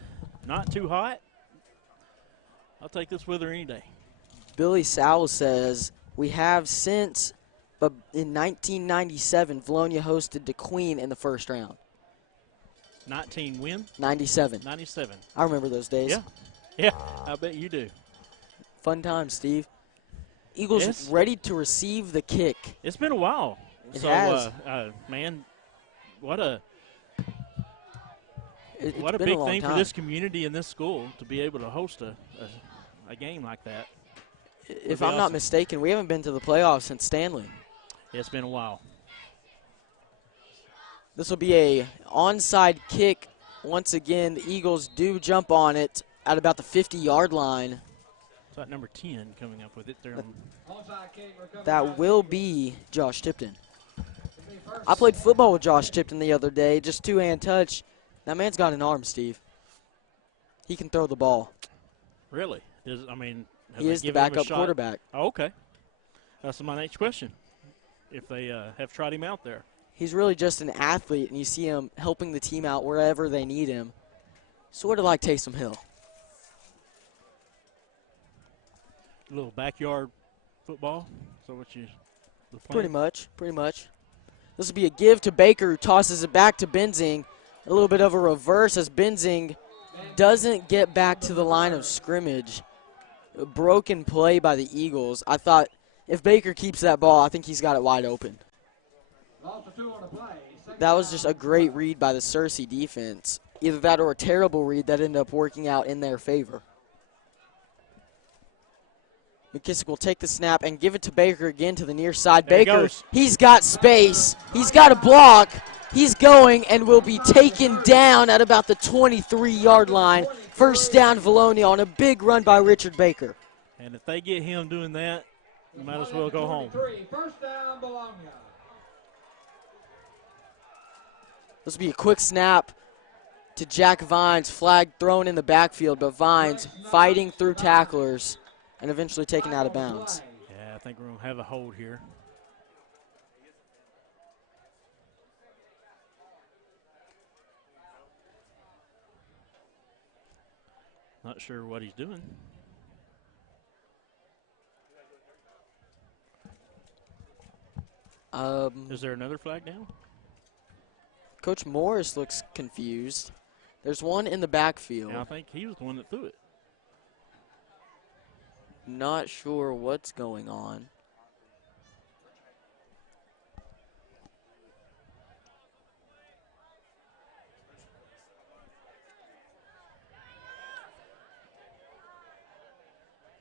not too hot. I'll take this weather any day. Billy Sowell says, we have since, but in 1997, Vilonia hosted DeQueen in the first round. 19 win? 97. 97. I remember those days. Yeah, I bet you do. Fun time, Steve. Eagles ready to receive the kick. It's been a while. It so, has. Man, what a It's what a been big long thing time. for this community and this school to be able to host a game like that. If I'm not mistaken, we haven't been to the playoffs since Stanley. It's been a while. This will be a onside kick. Once again, the Eagles do jump on it at about the 50-yard line. It's about number 10 coming up with it there. That will be Josh Tipton. I played football with Josh Tipton the other day, just two-hand touch. That man's got an arm, Steve. He can throw the ball. Really? He is the backup quarterback. Oh, okay. That's my next question. If they have tried him out there. He's really just an athlete, and you see him helping the team out wherever they need him. Sort of like Taysom Hill. A little backyard football. So what you Pretty much. This will be a give to Baker, who tosses it back to Benzing. A little bit of a reverse as Benzing doesn't get back to the line of scrimmage. A broken play by the Eagles. I thought if Baker keeps that ball, I think he's got it wide open. That was just a great read by the Searcy defense. Either that or a terrible read that ended up working out in their favor. McKissick will take the snap and give it to Baker again to the near side. There he Baker, goes. he's got space. He's got a block. He's going and will be taken down at about the 23-yard line. First down, Vilonia on a big run by Richard Baker. And if they get him doing that, you might as well go home. First down, Vilonia. This will be a quick snap to Jack Vines. Flag thrown in the backfield, but Vines fighting through tacklers and eventually taken out of bounds. Yeah, I think we're going to have a hold here. Not sure what he's doing. Is there another flag now? Coach Morris looks confused. There's one in the backfield. Yeah, I think he was the one that threw it. Not sure what's going on.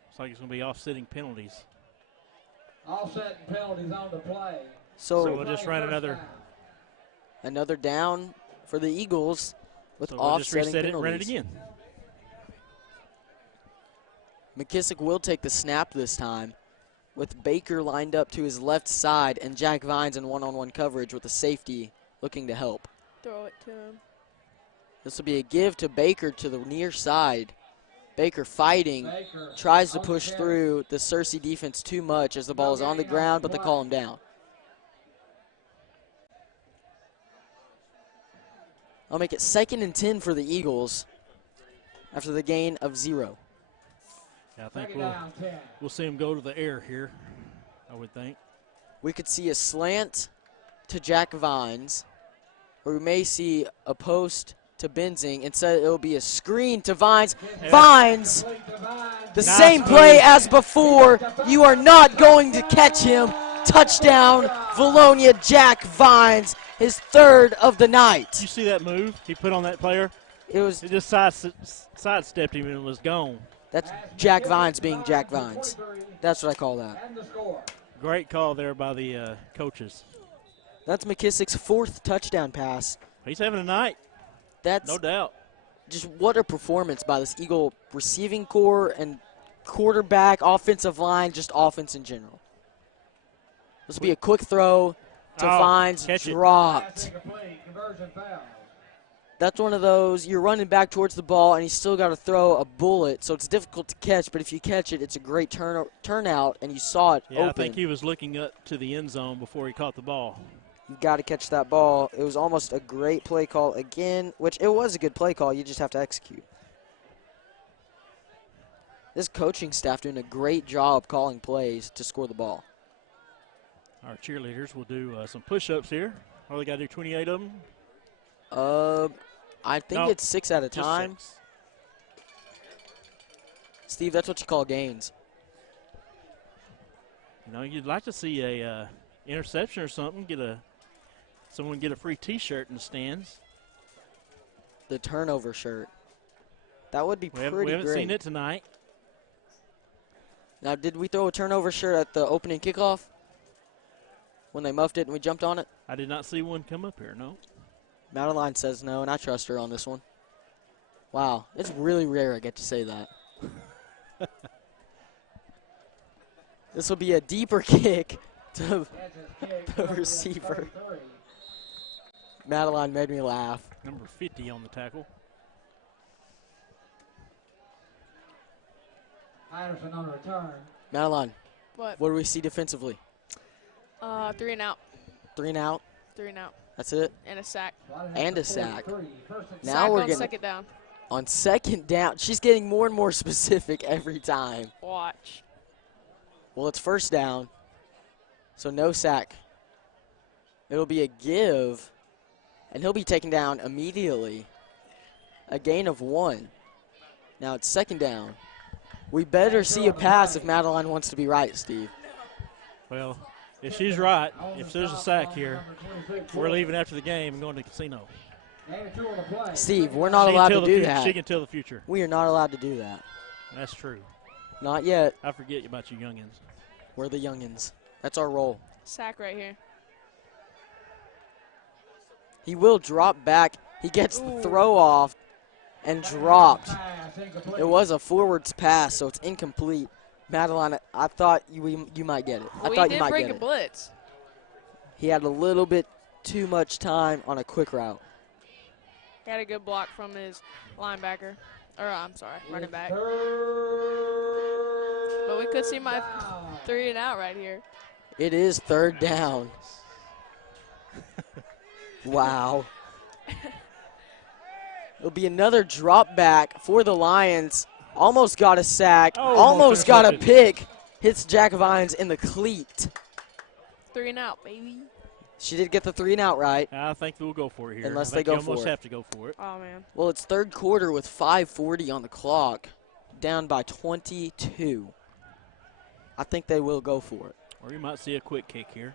Looks like it's going to be offsetting penalties. Offsetting penalties on the play. So we'll just run another down for the Eagles with so we'll just offsetting reset penalties. it and run it again. McKissick will take the snap this time with Baker lined up to his left side and Jack Vines in one-on-one coverage with a safety looking to help. Throw it to him. This will be a give to Baker to the near side. Baker fighting, tries to push through the Searcy defense too much as the ball is on the ground, but they call him down. I'll make it 2nd and 10 for the Eagles after the gain of 0. Yeah, I think we'll see him go to the air here, I would think. We could see a slant to Jack Vines, or we may see a post to Benzing. Instead, it'll be a screen to Vines. Yeah. Vines, the Nice same move. play as before. You are not going to catch him. Touchdown, Vilonia, Jack Vines, his 3rd of the night. Did you see that move he put on that player? It was It just sidestepped him and was gone. That's Jack Vines being Jack Vines. That's what I call that. And the score. Great call there by the coaches. That's McKissick's 4th touchdown pass. He's having a night, That's no doubt. just what a performance by this Eagle receiving core and quarterback, offensive line, just offense in general. This will be a quick throw to Oh, Vines, catch it. dropped. Pass incomplete. Conversion foul. That's one of those, you're running back towards the ball and you still got to throw a bullet, so it's difficult to catch, but if you catch it, it's a great turnout, and you saw it Yeah, open. I think he was looking up to the end zone before he caught the ball. You got to catch that ball. It was almost a great play call again, which it was a good play call. You just have to execute. This coaching staff doing a great job calling plays to score the ball. Our cheerleaders will do some push-ups here. Oh, they got to do 28 of them? I think No, it's 6 at a Just time. 6. Steve, that's what you call gains. You know, you'd like to see a interception or something, someone get a free T-shirt in the stands. The turnover shirt. That would be We pretty haven't great. seen it tonight. Now, did we throw a turnover shirt at the opening kickoff when they muffed it and we jumped on it? I did not see one come up here, no. Madeline says no, and I trust her on this one. Wow, it's really rare I get to say that. This will be a deeper kick to the receiver. Madeline made me laugh. Number 50 on the tackle. Anderson on return. Madeline, What? what do we see defensively? 3 and out. 3 and out. 3 and out. That's it. And a sack. And a sack. Now Sack we're on getting 2nd down. on 2nd down. She's getting more and more specific every time. Watch. Well, it's 1st down, so no sack. It'll be a give, and he'll be taken down immediately. A gain of 1. Now it's 2nd down. We better see a pass if Madeline wants to be right, Steve. Well, if she's right, if there's a sack here, we're leaving after the game and going to the casino. Steve, we're not She can allowed tell to the do fu- that. She can tell the future. We are not allowed to do that. That's true. Not yet. I forget about you youngins. We're the youngins. That's our role. Sack right here. He will drop back. He gets the throw off and dropped. It was a forwards pass, so it's incomplete. Madeline, I thought you might get it. I We thought you did might break get a it. blitz. He had a little bit too much time on a quick route. He had a good block from his linebacker. Or, I'm sorry, running back. But we could see my 3 and out right here. It is 3rd down. Wow. It'll be another drop back for the Lions. Almost got a sack. Oh, almost got a intercepted. pick. Hits Jack Vines in the cleat. 3 and out, baby. She did get the 3 and out right. I think they'll go for it here. Unless I think they go you for almost it. have to go for it. Oh, man. Well, it's third quarter with 5:40 on the clock, down by 22. I think they will go for it. Or you might see a quick kick here.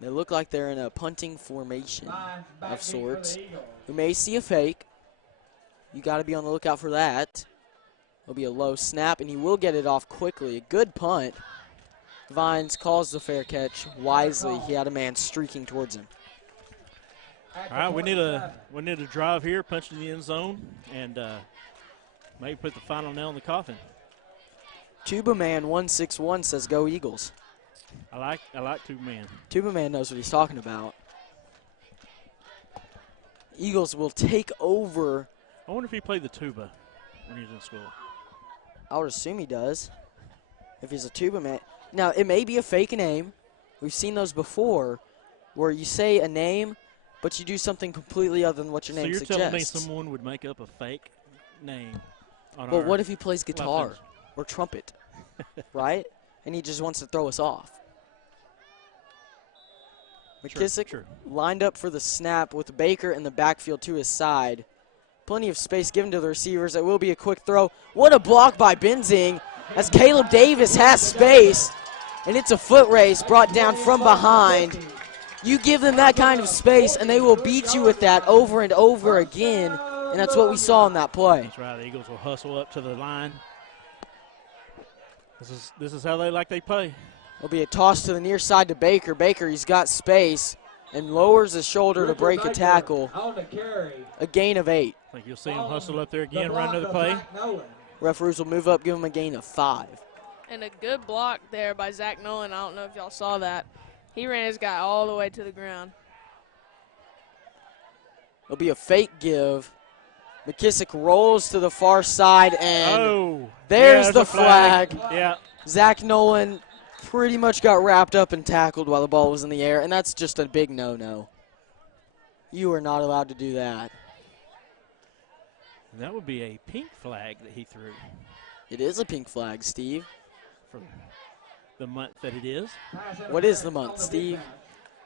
They look like they're in a punting formation Vines back of deep for sorts. the Eagles. We may see a fake. You got to be on the lookout for that. It'll be a low snap, and he will get it off quickly. A good punt. Vines calls the fair catch wisely. He had a man streaking towards him. At the All right, we need 27. a drive here, punch in the end zone, and maybe put the final nail in the coffin. Tuba Man 161 says go Eagles. I like two men. Tuba Man knows what he's talking about. Eagles will take over. I wonder if he played the tuba when he was in school. I would assume he does. If he's a tuba man. Now, it may be a fake name. We've seen those before where you say a name, but you do something completely other than what your So name you're suggests. telling me someone would make up a fake name on But our what if he plays guitar weapons? or trumpet, right? And he just wants to throw us off. McKissick Sure. lined up for the snap with Baker in the backfield to his side. Plenty of space given to the receivers. It will be a quick throw. What a block by Benzing as Caleb Davis has space. And it's a foot race brought down from behind. You give them that kind of space, and they will beat you with that over and over again. And that's what we saw in that play. That's right. The Eagles will hustle up to the line. This is how they play. It'll be a toss to the near side to Baker. Baker, he's got space and lowers his shoulder to break a tackle. On the carry. A gain of 8. I think you'll see him hustle up there again, run another play. Referees will move up, give him a gain of 5. And a good block there by Zach Nolan. I don't know if y'all saw that. He ran his guy all the way to the ground. It'll be a fake give. McKissick rolls to the far side, and there's the a flag. flag. Yeah. Zach Nolan pretty much got wrapped up and tackled while the ball was in the air, and that's just a big no-no. You are not allowed to do that. And that would be a pink flag that he threw It is a pink flag, Steve. for the month that it is. What is the month, Steve?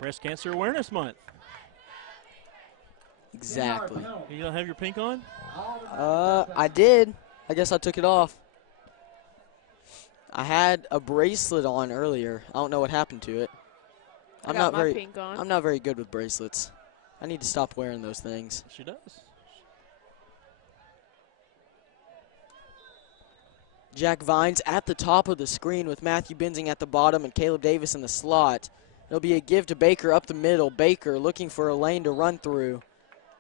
Breast Cancer Awareness Month. Exactly. You don't have your pink on? I did. I guess I took it off. I had a bracelet on earlier. I don't know what happened to it. I I'm got not my very pink on. I'm not very good with bracelets. I need to stop wearing those things. She does. Jack Vines at the top of the screen with Matthew Benzing at the bottom and Caleb Davis in the slot. It'll be a give to Baker up the middle. Baker looking for a lane to run through.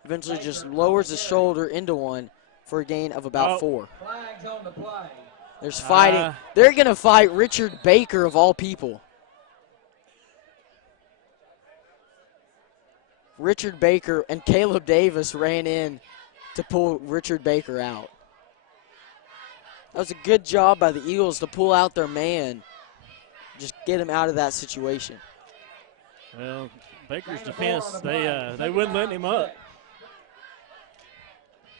Eventually just lowers his shoulder into one for a gain of about 4. Flags on the play. There's fighting. They're going to fight Richard Baker of all people. Richard Baker and Caleb Davis ran in to pull Richard Baker out. That was a good job by the Eagles to pull out their man. Just get him out of that situation. Well, Baker's defense, they wouldn't let him up.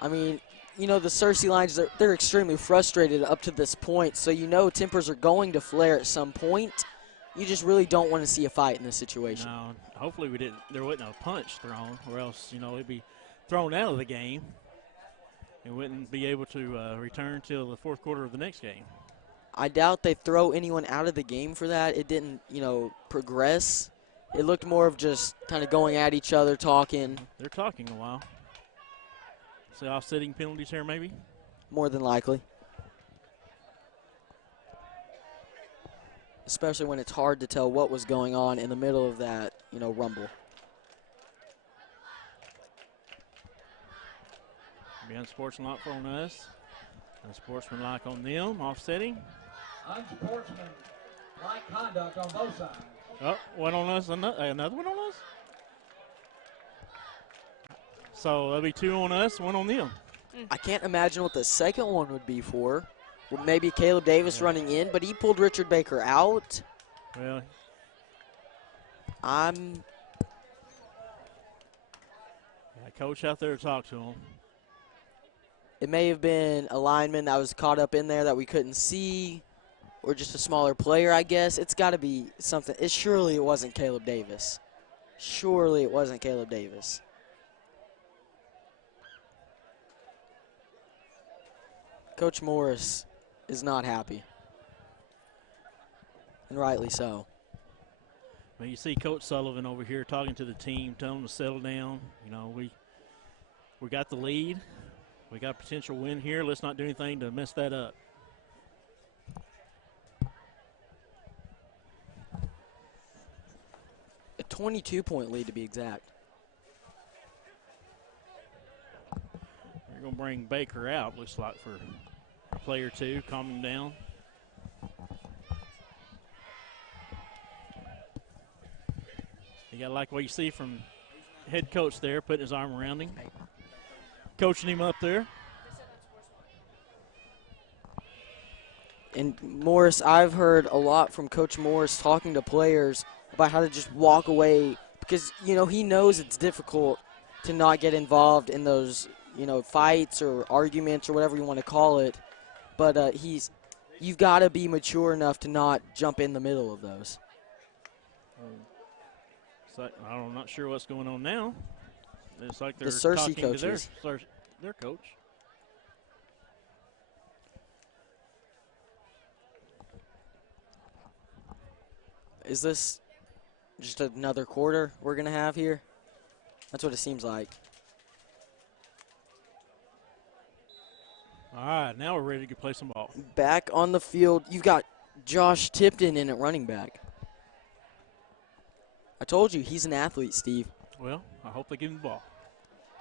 I mean, you know, the Searcy Lions, they're extremely frustrated up to this point, so you know tempers are going to flare at some point. You just really don't want to see a fight in this situation. No, hopefully there wasn't a punch thrown, or else, it'd be thrown out of the game and wouldn't be able to return till the fourth quarter of the next game. I doubt they throw anyone out of the game for that. It didn't, progress. It looked more of just kind of going at each other, talking. They're talking a while. So offsetting penalties here, maybe? More than likely. Especially when it's hard to tell what was going on in the middle of that, rumble. Be unsportsmanlike on us. Unsportsmanlike on them, offsetting. Unsportsmanlike conduct on both sides. Oh, one on us, another one on us? So that'll be 2 on us, 1 on them. I can't imagine what the second one would be for. Well, maybe Caleb Davis running in, but he pulled Richard Baker out. Well, coach out there to talk to him. It may have been a lineman that was caught up in there that we couldn't see, or just a smaller player, I guess. It's got to be something. Surely it wasn't Caleb Davis. Surely it wasn't Caleb Davis. Coach Morris is not happy, and rightly so. Well, you see Coach Sullivan over here talking to the team, telling them to settle down. You know, we got the lead. We got a potential win here. Let's not do anything to mess that up. A 22-point lead to be exact. They're going to bring Baker out, looks like, for a play or two, calm him down. You got to like what you see from head coach there, putting his arm around him, coaching him up there. And Morris, I've heard a lot from Coach Morris talking to players about how to just walk away because, you know, he knows it's difficult to not get involved in those, you know, fights or arguments or whatever you want to call it. But you've got to be mature enough to not jump in the middle of those. I'm not sure what's going on now. It's like they're The Searcy talking coaches. to their coach. Is this just another quarter we're going to have here? That's what it seems like. All right, now we're ready to play some ball. Back on the field, you've got Josh Tipton in at running back. I told you, he's an athlete, Steve. Well, I hope they give him the ball.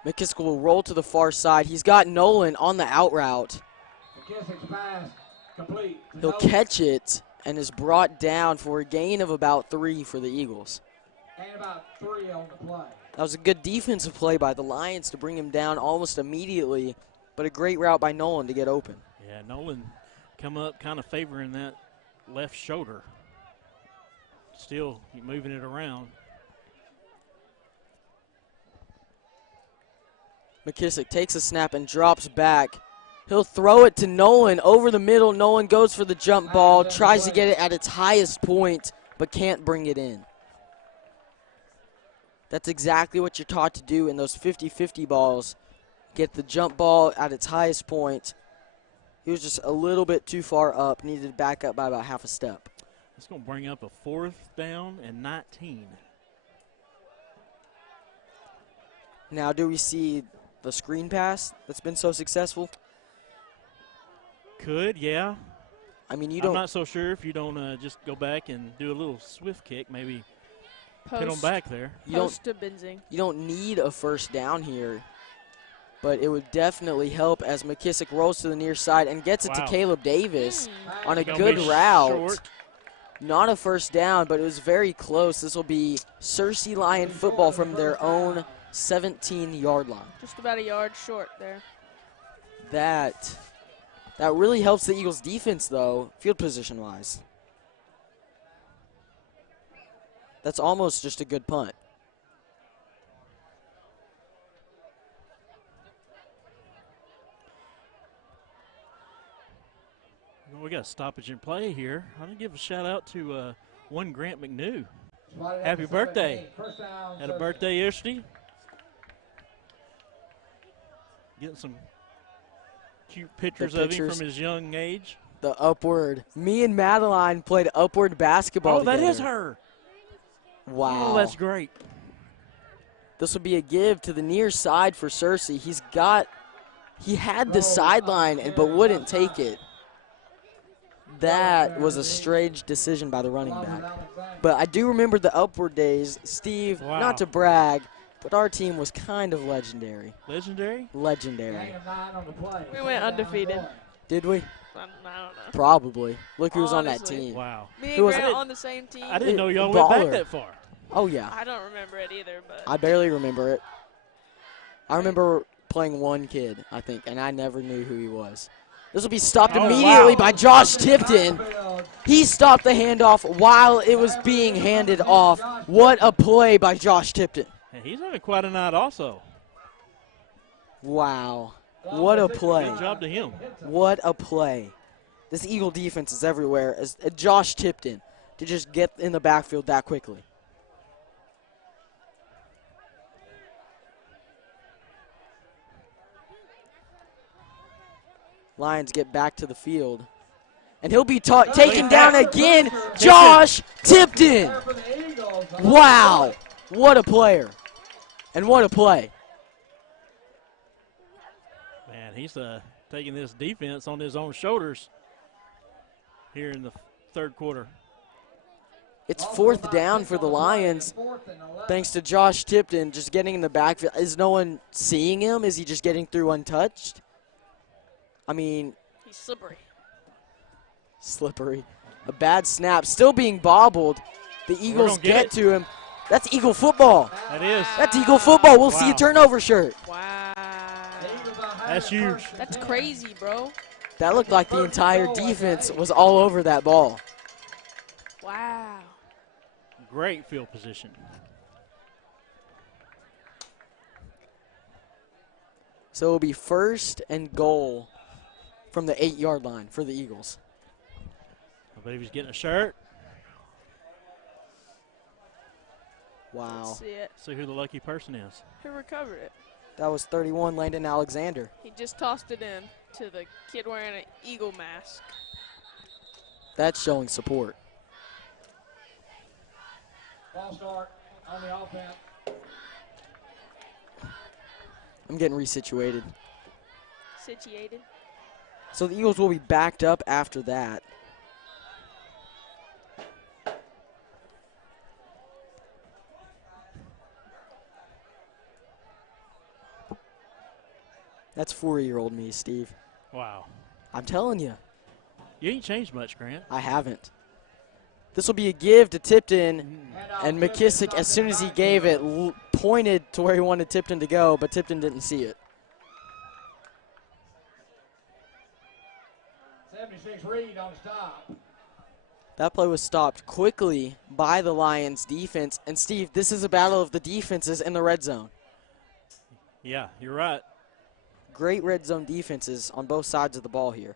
McKissick will roll to the far side. He's got Nolan on the out route. McKissick's pass complete. He'll catch it and is brought down for a gain of about 3 for the Eagles. And about 3 on the play. That was a good defensive play by the Lions to bring him down almost immediately, but a great route by Nolan to get open. Yeah, Nolan come up kind of favoring that left shoulder. Still moving it around. McKissick takes a snap and drops back. He'll throw it to Nolan over the middle. Nolan goes for the jump ball, tries to get it at its highest point, but can't bring it in. That's exactly what you're taught to do in those 50-50 balls. Get the jump ball at its highest point. He was just a little bit too far up, needed to back up by about half a step. It's going to bring up a 4th down and 19. Now, do we see the screen pass that's been so successful? Could, yeah. I mean, you I'm don't. not so sure if you don't just go back and do a little swift kick, maybe put them Post, back there. post to Benzing. You don't need a first down here, but it would definitely help as McKissick rolls to the near side and gets it to Wow. Caleb Davis on a Gonna good be route. short. Not a first down, but it was very close. This will be Searcy Lion football from their own 17-yard line. Just about a yard short there. That really helps the Eagles' defense, though, field position-wise. That's almost just a good punt. Well, we got a stoppage in play here. I'm going to give a shout-out to one Grant McNew. Spotted at Happy the 17. birthday. First down, Had a 17. birthday yesterday. Getting some cute pictures of him pictures. from his young age. The upward. Me and Madeline played upward basketball Oh, that together. is her. Wow. Oh, that's great. This will be a give to the near side for Searcy. He had the sideline, but wouldn't take it. That was a strange decision by the running back. But I do remember the upward days. Steve, Wow. not to brag, but our team was kind of legendary. Legendary? Legendary. Gain of 9 on the play. We went undefeated. Did we? I don't know. Probably. Look who was on that Honestly. team. Wow. Me Who and was Grant it? on the same team. I didn't know y'all Baller. went back that far. Oh, yeah. I don't remember it either, but I barely remember it. I remember playing one kid, I think, and I never knew who he was. This will be stopped Oh, immediately wow. by Josh Tipton. He stopped the handoff while it was being handed off. What a play by Josh Tipton. And he's having quite a night also. Wow. What a play. Good job to him. What a play. This Eagle defense is everywhere. As Josh Tipton to just get in the backfield that quickly. Lions get back to the field. And he'll be taken down again. Josh Tipton. Wow. What a player. And what a play. Man, he's taking this defense on his own shoulders here in the third quarter. It's fourth down for the Lions, thanks to Josh Tipton just getting in the backfield. Is no one seeing him? Is he just getting through untouched? I mean, He's slippery. slippery. A bad snap, still being bobbled. The Eagles get to him. That's Eagle football. That is. That's Eagle football. We'll see a turnover shirt. Wow. That's huge. That's crazy, bro. That looked like the entire defense was all over that ball. Wow. Great field position. So it'll be first and goal from the 8-yard line for the Eagles. I believe he's getting a shirt. Wow. Let's see it. See who the lucky person is. Who recovered it? That was 31, Landon Alexander. He just tossed it in to the kid wearing an eagle mask. That's showing support. Ball start on the offense. I'm getting resituated. Situated. So the Eagles will be backed up after that. That's 4-year-old me, Steve. Wow. I'm telling you, You ain't changed much, Grant. I haven't. This will be a give to Tipton, and McKissick, as soon as he gave it, pointed to where he wanted Tipton to go, but Tipton didn't see it. 76 Reed on stop. That play was stopped quickly by the Lions defense. And Steve, this is a battle of the defenses in the red zone. Yeah, you're right. Great red zone defenses on both sides of the ball here.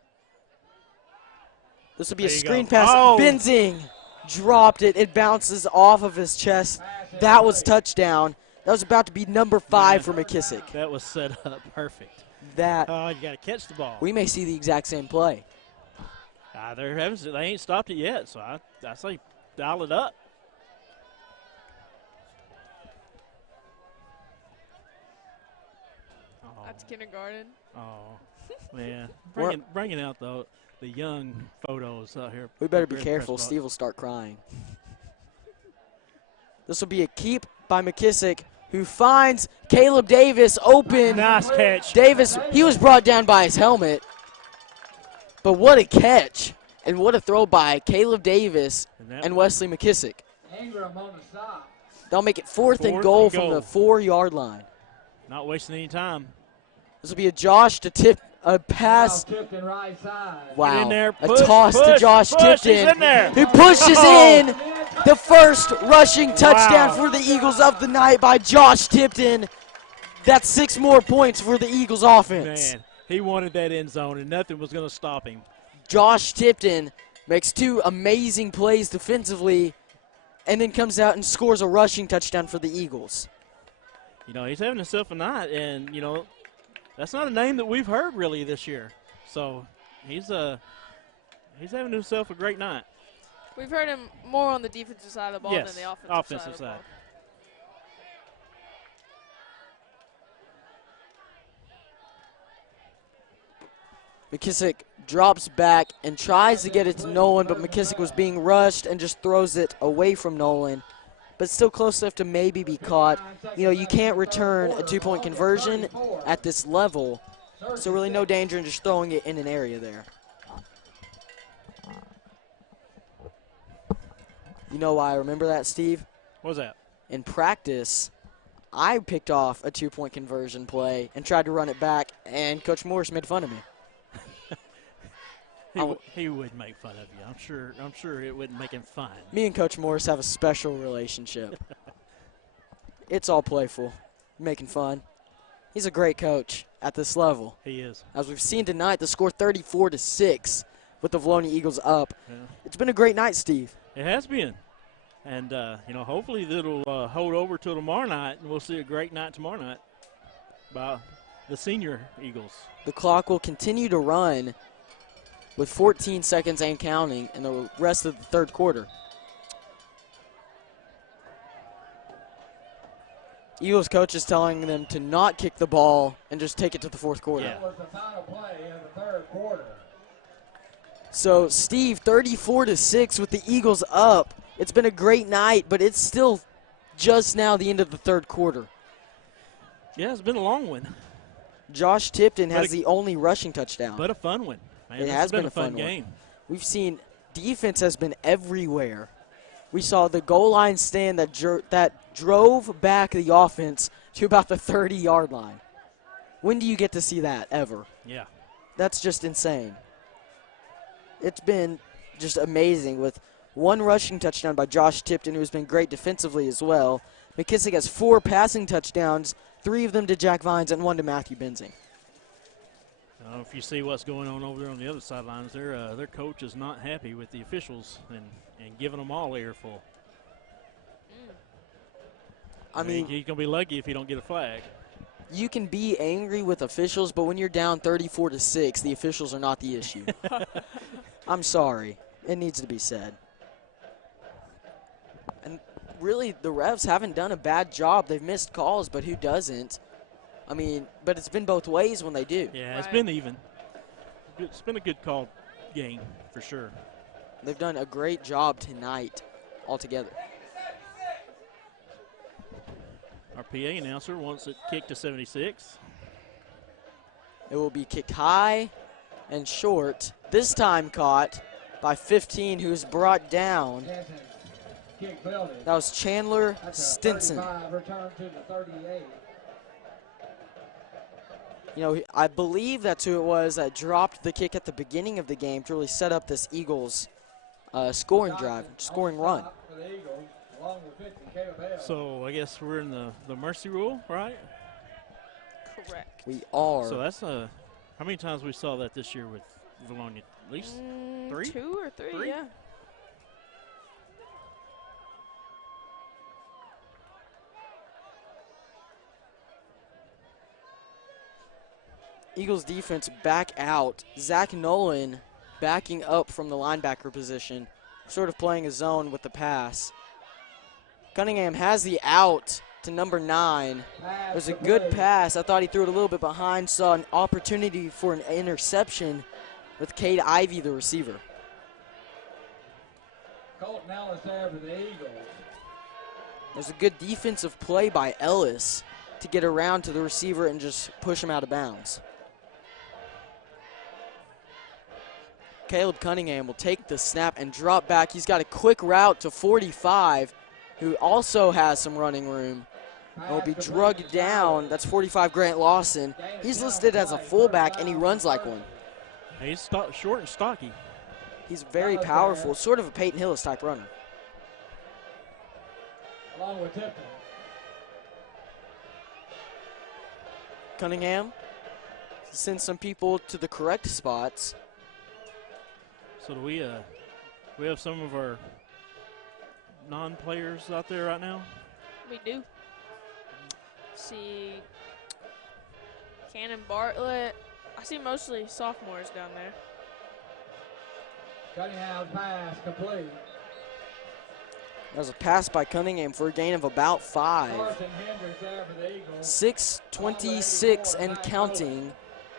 This will be a There you screen go. pass. Oh. Benzing dropped it. It bounces off of his chest. That was touchdown. That was about to be number 5 for McKissick. That was set up perfect. That Oh, you got to catch the ball. we may see the exact same play. They ain't stopped it yet, so I say dial it up. Oh, That's kindergarten. oh man. We're- Bringing out the young photos out here. We better up be here in the careful. press box. Steve will start crying. This will be a keep by McKissick, who finds Caleb Davis open. Nice catch. Davis, he was brought down by his helmet. But what a catch. And what a throw by Caleb Davis and Wesley McKissick. Ingram on the stop. They'll make it fourth and Fourth goal and from goal. the 4-yard line. Not wasting any time. This will be a Josh to tip, a pass. Tipton right side. Wow. in there, A push, toss to push, Josh push, he's Tipton, in there. who pushes in the first rushing touchdown Wow. for the Eagles of the night by Josh Tipton. That's 6 more points for the Eagles offense. Man, he wanted that end zone, and nothing was going to stop him. Josh Tipton makes 2 amazing plays defensively and then comes out and scores a rushing touchdown for the Eagles. You know, he's having himself a night, and, you know, that's not a name that we've heard really this year. So he's having himself a great night. We've heard him more on the defensive side of the ball Yes, than the offensive, offensive side. Of the side. ball. McKissick drops back and tries to get it to Nolan, but McKissick was being rushed and just throws it away from Nolan. But still close enough to maybe be caught. You know, you can't return a 2-point conversion at this level, so really no danger in just throwing it in an area there. You know why I remember that, Steve? What was that? In practice, I picked off a 2-point conversion play and tried to run it back, and Coach Morris made fun of me. He would make fun of you. I'm sure it wouldn't make him fun. Me and Coach Morris have a special relationship. It's all playful, making fun. He's a great coach at this level. He is. As we've seen tonight, the score 34-6 with the Vilonia Eagles up. Yeah. It's been a great night, Steve. It has been. And, hopefully it'll hold over till tomorrow night, and we'll see a great night tomorrow night by the senior Eagles. The clock will continue to run with 14 seconds and counting in the rest of the third quarter. Eagles coach is telling them to not kick the ball and just take it to the fourth quarter. Yeah. That was the final play in the third quarter. So, Steve, 34-6 with the Eagles up. It's been a great night, but it's still just now the end of the third quarter. Yeah, it's been a long one. Josh Tipton But has the only rushing touchdown. But a fun one. Man, It this has been been a fun one. game. We've seen defense has been everywhere. We saw the goal line stand that drove back the offense to about the 30-yard line. When do you get to see that ever? Yeah. That's just insane. It's been just amazing with one rushing touchdown by Josh Tipton, who's been great defensively as well. McKissick has 4 passing touchdowns, 3 of them to Jack Vines and 1 to Matthew Benzing. If you see what's going on over there on the other sidelines, their coach is not happy with the officials and giving them all earful. I mean, he's going to be lucky if he don't get a flag. you can be angry with officials, but when you're down 34-6, the officials are not the issue. I'm sorry. It needs to be said. And really, the refs haven't done a bad job. They've missed calls, but who doesn't? I mean, but it's been both ways when they do. Yeah, it's been even. It's been a good call game for sure. They've done a great job tonight altogether. Our PA announcer wants it kicked to 76. It will be kicked high and short, this time caught by 15, who's brought down. Jensen, kick building. That was Chandler That's a Stinson. 35, return to the 38. You know, I believe that's who it was that dropped the kick at the beginning of the game to really set up this Eagles scoring drive, scoring run. For the Eagles, along with 50, Caleb Hale. So I guess we're in the mercy rule, right? Correct. We are. So that's how many times we saw that this year with Vilonia? At least 3? 2 or 3, 3? yeah. Eagles defense back out. Zach Nolan backing up from the linebacker position, sort of playing a zone with the pass. Cunningham has the out to number 9. It was a good pass. I thought he threw it a little bit behind, saw an opportunity for an interception with Cade Ivey, the receiver. Colton Ellis there for the Eagles. There's a good defensive play by Ellis to get around to the receiver and just push him out of bounds. Caleb Cunningham will take the snap and drop back. He's got a quick route to 45, who also has some running room. And will be drugged down. That's 45 Grant Lawson. He's listed as a fullback, and he runs like one. He's short and stocky. He's very powerful, sort of a Peyton Hillis type runner. Along with Tipton. Cunningham sends some people to the correct spots. So do we have some of our non-players out there right now? We do. See Cannon Bartlett. I see mostly sophomores down there. Cunningham pass complete. That was a pass by Cunningham for a gain of about 5. Carson Hendricks there for the Eagles. 6:26 and counting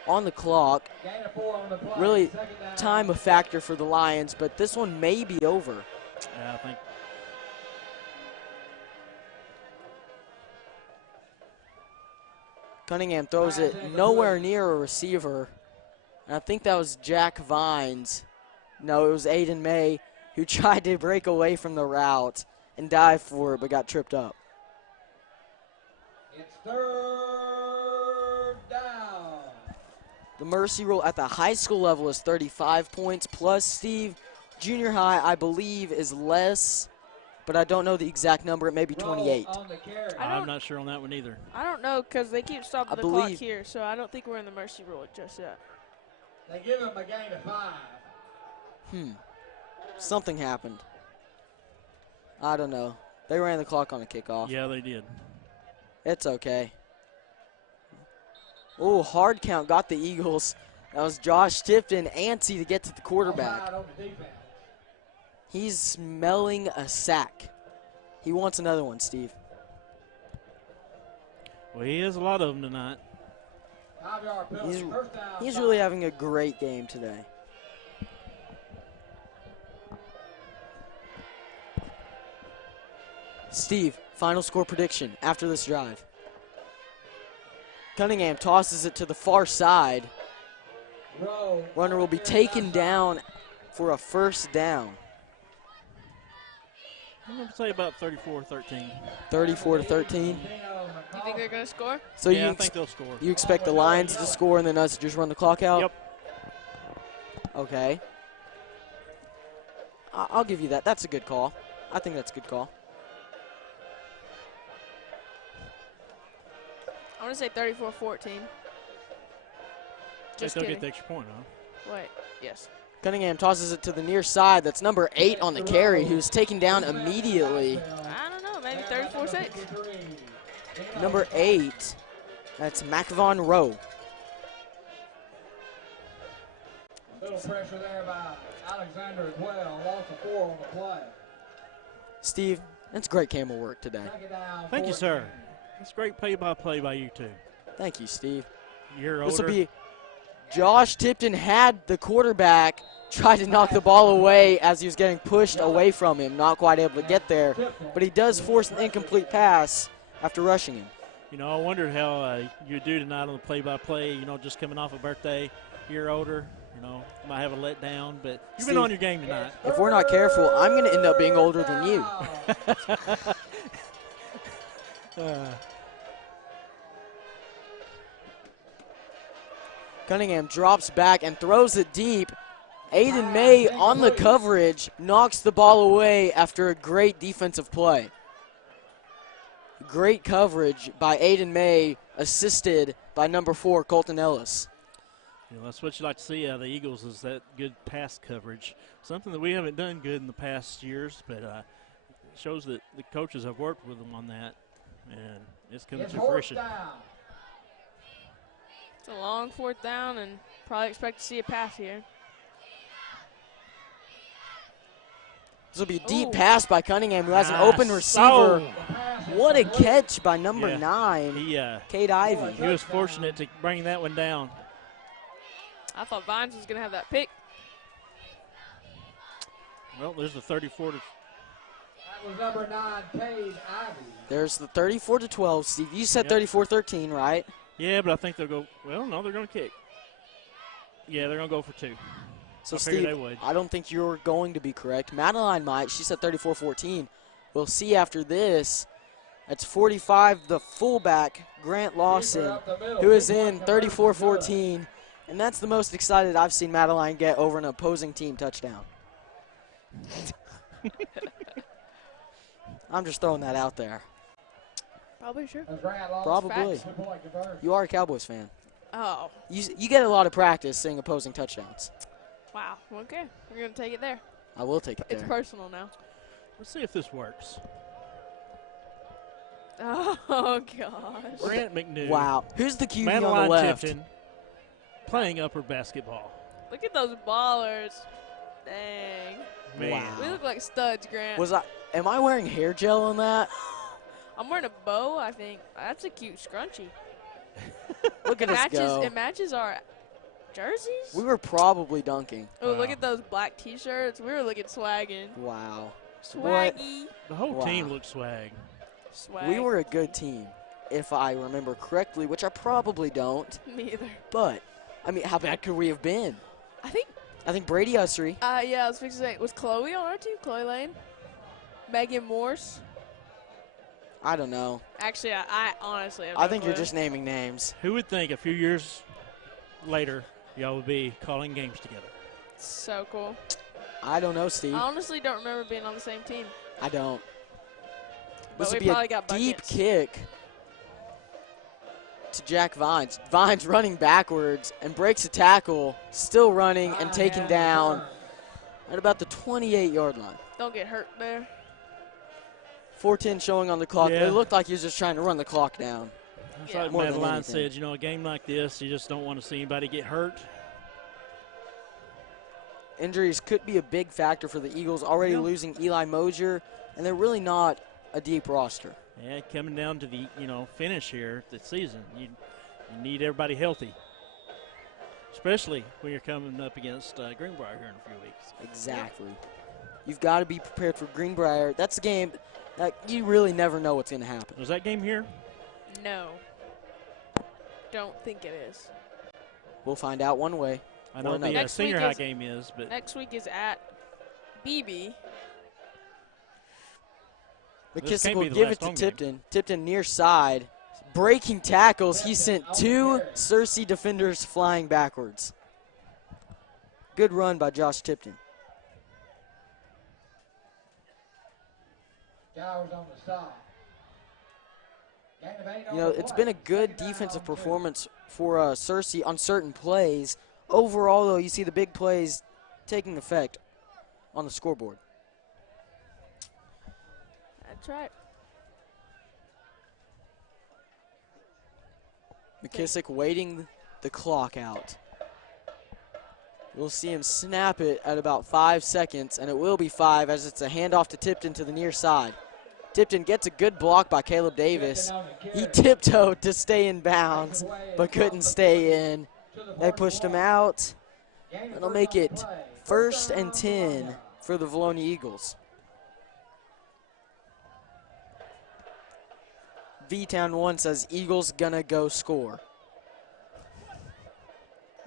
on the clock. Gain of 4 on the play. Really Second down. time a factor for the Lions, but this one may be over. Yeah, I think. Cunningham throws it nowhere near a receiver. And I think that was Jack Vines. No, it was Aiden May who tried to break away from the route and dive for it but got tripped up. It's third down. The mercy rule at the high school level is 35 points plus, Steve. Junior high, I believe, is less, but I don't know the exact number. It may be 28. Roll on the carry. I'm not sure on that one either. I don't know because they keep stopping I the clock believe- here, so I don't think we're in the mercy rule just yet. They give him a gain of 5. Something happened. I don't know. They ran the clock on a kickoff. Yeah, they did. It's okay. Oh, hard count got the Eagles. That was Josh Tipton antsy to get to the quarterback. Offside on the defense. He's smelling a sack. He wants another one, Steve. Well, he has a lot of them tonight. 5-yard penalty. First down. He's really having a great game today. Steve, final score prediction after this drive. Cunningham tosses it to the far side. Row. Runner will be taken down for a first down. I'm going to say about 34-13. 34-13. You think they're going to score? So Yeah, you I think they'll score. you expect the Lions to score and then us to just run the clock out? Yep. Okay. I'll give you that. That's a good call. I think that's a good call. I'm going to say 34-14. Think Just they'll kidding. get the extra point, huh? Wait, yes. Cunningham tosses it to the near side. That's number 8 on the carry, who's taken down immediately. I don't know, maybe 34-6. Number 8, that's McVon Rowe. Little pressure there by Alexander as well. Loss of 4 on the play. Steve, that's great camera work today. Second down. Thank you, 14. sir. That's great play-by-play by you two. Thank you, Steve. You're This will older. be Josh Tipton had the quarterback try to knock the ball away as he was getting pushed away from him, not quite able to get there. But he does force an incomplete pass after rushing him. You know, I wondered how you do tonight on the play-by-play. You know, just coming off a birthday, you're older. You know, might have a letdown, but you've been Steve, on your game tonight. If we're not careful, I'm going to end up being older than you. Cunningham drops back and throws it deep. Aiden May on the coverage knocks the ball away after a great defensive play. Great coverage by Aiden May, assisted by number 4, Colton Ellis. You know, that's what you like to see out of the Eagles is that good pass coverage. Something that we haven't done good in the past years, but it shows that the coaches have worked with them on that, and it's coming It's to fourth fruition. down. It's a long 4th down, and probably expect to see a pass here. This will be a deep Ooh. pass by Cunningham, who has an Nice. open receiver. Oh, What a catch by number Yeah. 9, he Cade Ivey. he was fortunate to bring that one down. I thought Vines was going to have that pick. Well, there's the 34 to That was number 9, Cade Ivey. There's the 34-12. Steve, you said Yep. 34-13, right? Yeah, but I think they'll go. Well, no, they're going to kick. Yeah, they're going to go for 2. So, I figured Steve, they would. I don't think you're going to be correct. Madeline might. She said 34-14. We'll see after this. That's 45, the fullback, Grant Lawson, who is in 34-14. And that's the most excited I've seen Madeline get over an opposing team touchdown. I'm just throwing that out there. Probably true. As Grant lost Probably. the point conversion. You are a Cowboys fan. Oh, You get a lot of practice seeing opposing touchdowns. wow. Okay, we're going to take it there. I will take it It's there. personal now. Let's see if this works. Oh, gosh. Grant McNew. Wow. Who's the QB on the Madeline left? Tipton playing upper basketball. Look at those ballers. Dang. Man. Wow. We look like studs, Grant. Am I wearing hair gel on that? I'm wearing a bow, I think. That's a cute scrunchie. Look at us go. It matches our jerseys. We were probably dunking. Oh, look Wow. at those black T-shirts. We were looking swagging. Wow. What? Swaggy. The whole Wow. team looks swag. Swag. We were a good team, if I remember correctly, which I probably don't. Me either. But, I mean, how bad could we have been? I think, I think Brady Usry. yeah, I was fixing to say, was Chloe on our team? Chloe Lane? Megan Morse? I don't know. Actually, I honestly have I no think you're clue. just naming names. Who would think a few years later y'all would be calling games together? So cool. I don't know, Steve. I honestly don't remember being on the same team. I don't. But This we would be probably a got deep buckets. kick to Jack Vines. Vines running backwards and breaks a tackle, still running and taken down. at about the 28-yard line. Don't get hurt there. 4:10 showing on the clock. Yeah. It looked like he was just trying to run the clock down. It's Yeah. like More than Madeline anything. said, you know, a game like this, you just don't want to see anybody get hurt. Injuries could be a big factor for the Eagles, already losing Eli Mosier, and they're really not a deep roster. Yeah, coming down to the, finish here this season, you need everybody healthy, especially when you're coming up against Greenbrier here in a few weeks. Exactly. You've got to be prepared for Greenbrier. That's a game that you really never know what's going to happen. Was that game here? No. Don't think it is. We'll find out one way. I know the Next senior week high is- game is, but Next week is at BB. This McKissick can't will be the give last it to home game. Tipton. Tipton near side. Breaking tackles. He sent two Searcy defenders flying backwards. Good run by Josh Tipton. Gowers on the stop. Gain of 8 on You know, the it's play. been a good Second down defensive on 2. performance for Searcy on certain plays. Overall, though, you see the big plays taking effect on the scoreboard. That's right. McKissick waiting the clock out. We'll see him snap it at about 5 seconds, and it will be 5 as it's a handoff to Tipton to the near side. Tipton gets a good block by Caleb Davis. He tiptoed to stay in bounds, but couldn't stay in. They pushed him out. That'll make it 1st and 10 for the Vilonia Eagles. V-Town 1 says Eagles gonna go score.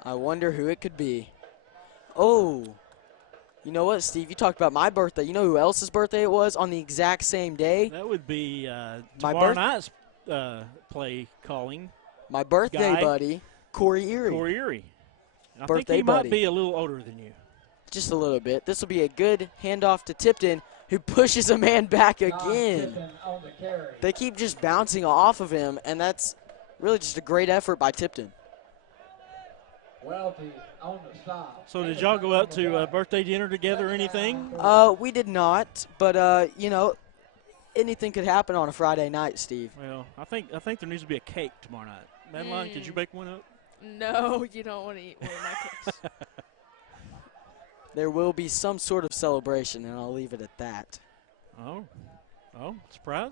I wonder who it could be. Oh, you know what, Steve? You talked about my birthday. You know who else's birthday it was on the exact same day? that would be My tomorrow birth- night's play calling, My birthday Guy. buddy, Corey Erie. Corey Erie. I think Birthday he buddy. might be a little older than you. Just a little bit. This will be a good handoff to Tipton, who pushes a man back again. Tipton on the carry. They keep just bouncing off of him, and that's really just a great effort by Tipton. Welty on the stop. So did y'all go out to a birthday dinner together or anything? We did not, but, you know, anything could happen on a Friday night, Steve. Well, I think there needs to be a cake tomorrow night. Madeline, could you bake one up? No, you don't want to eat one of my cakes. There will be some sort of celebration, and I'll leave it at that. Oh, surprise?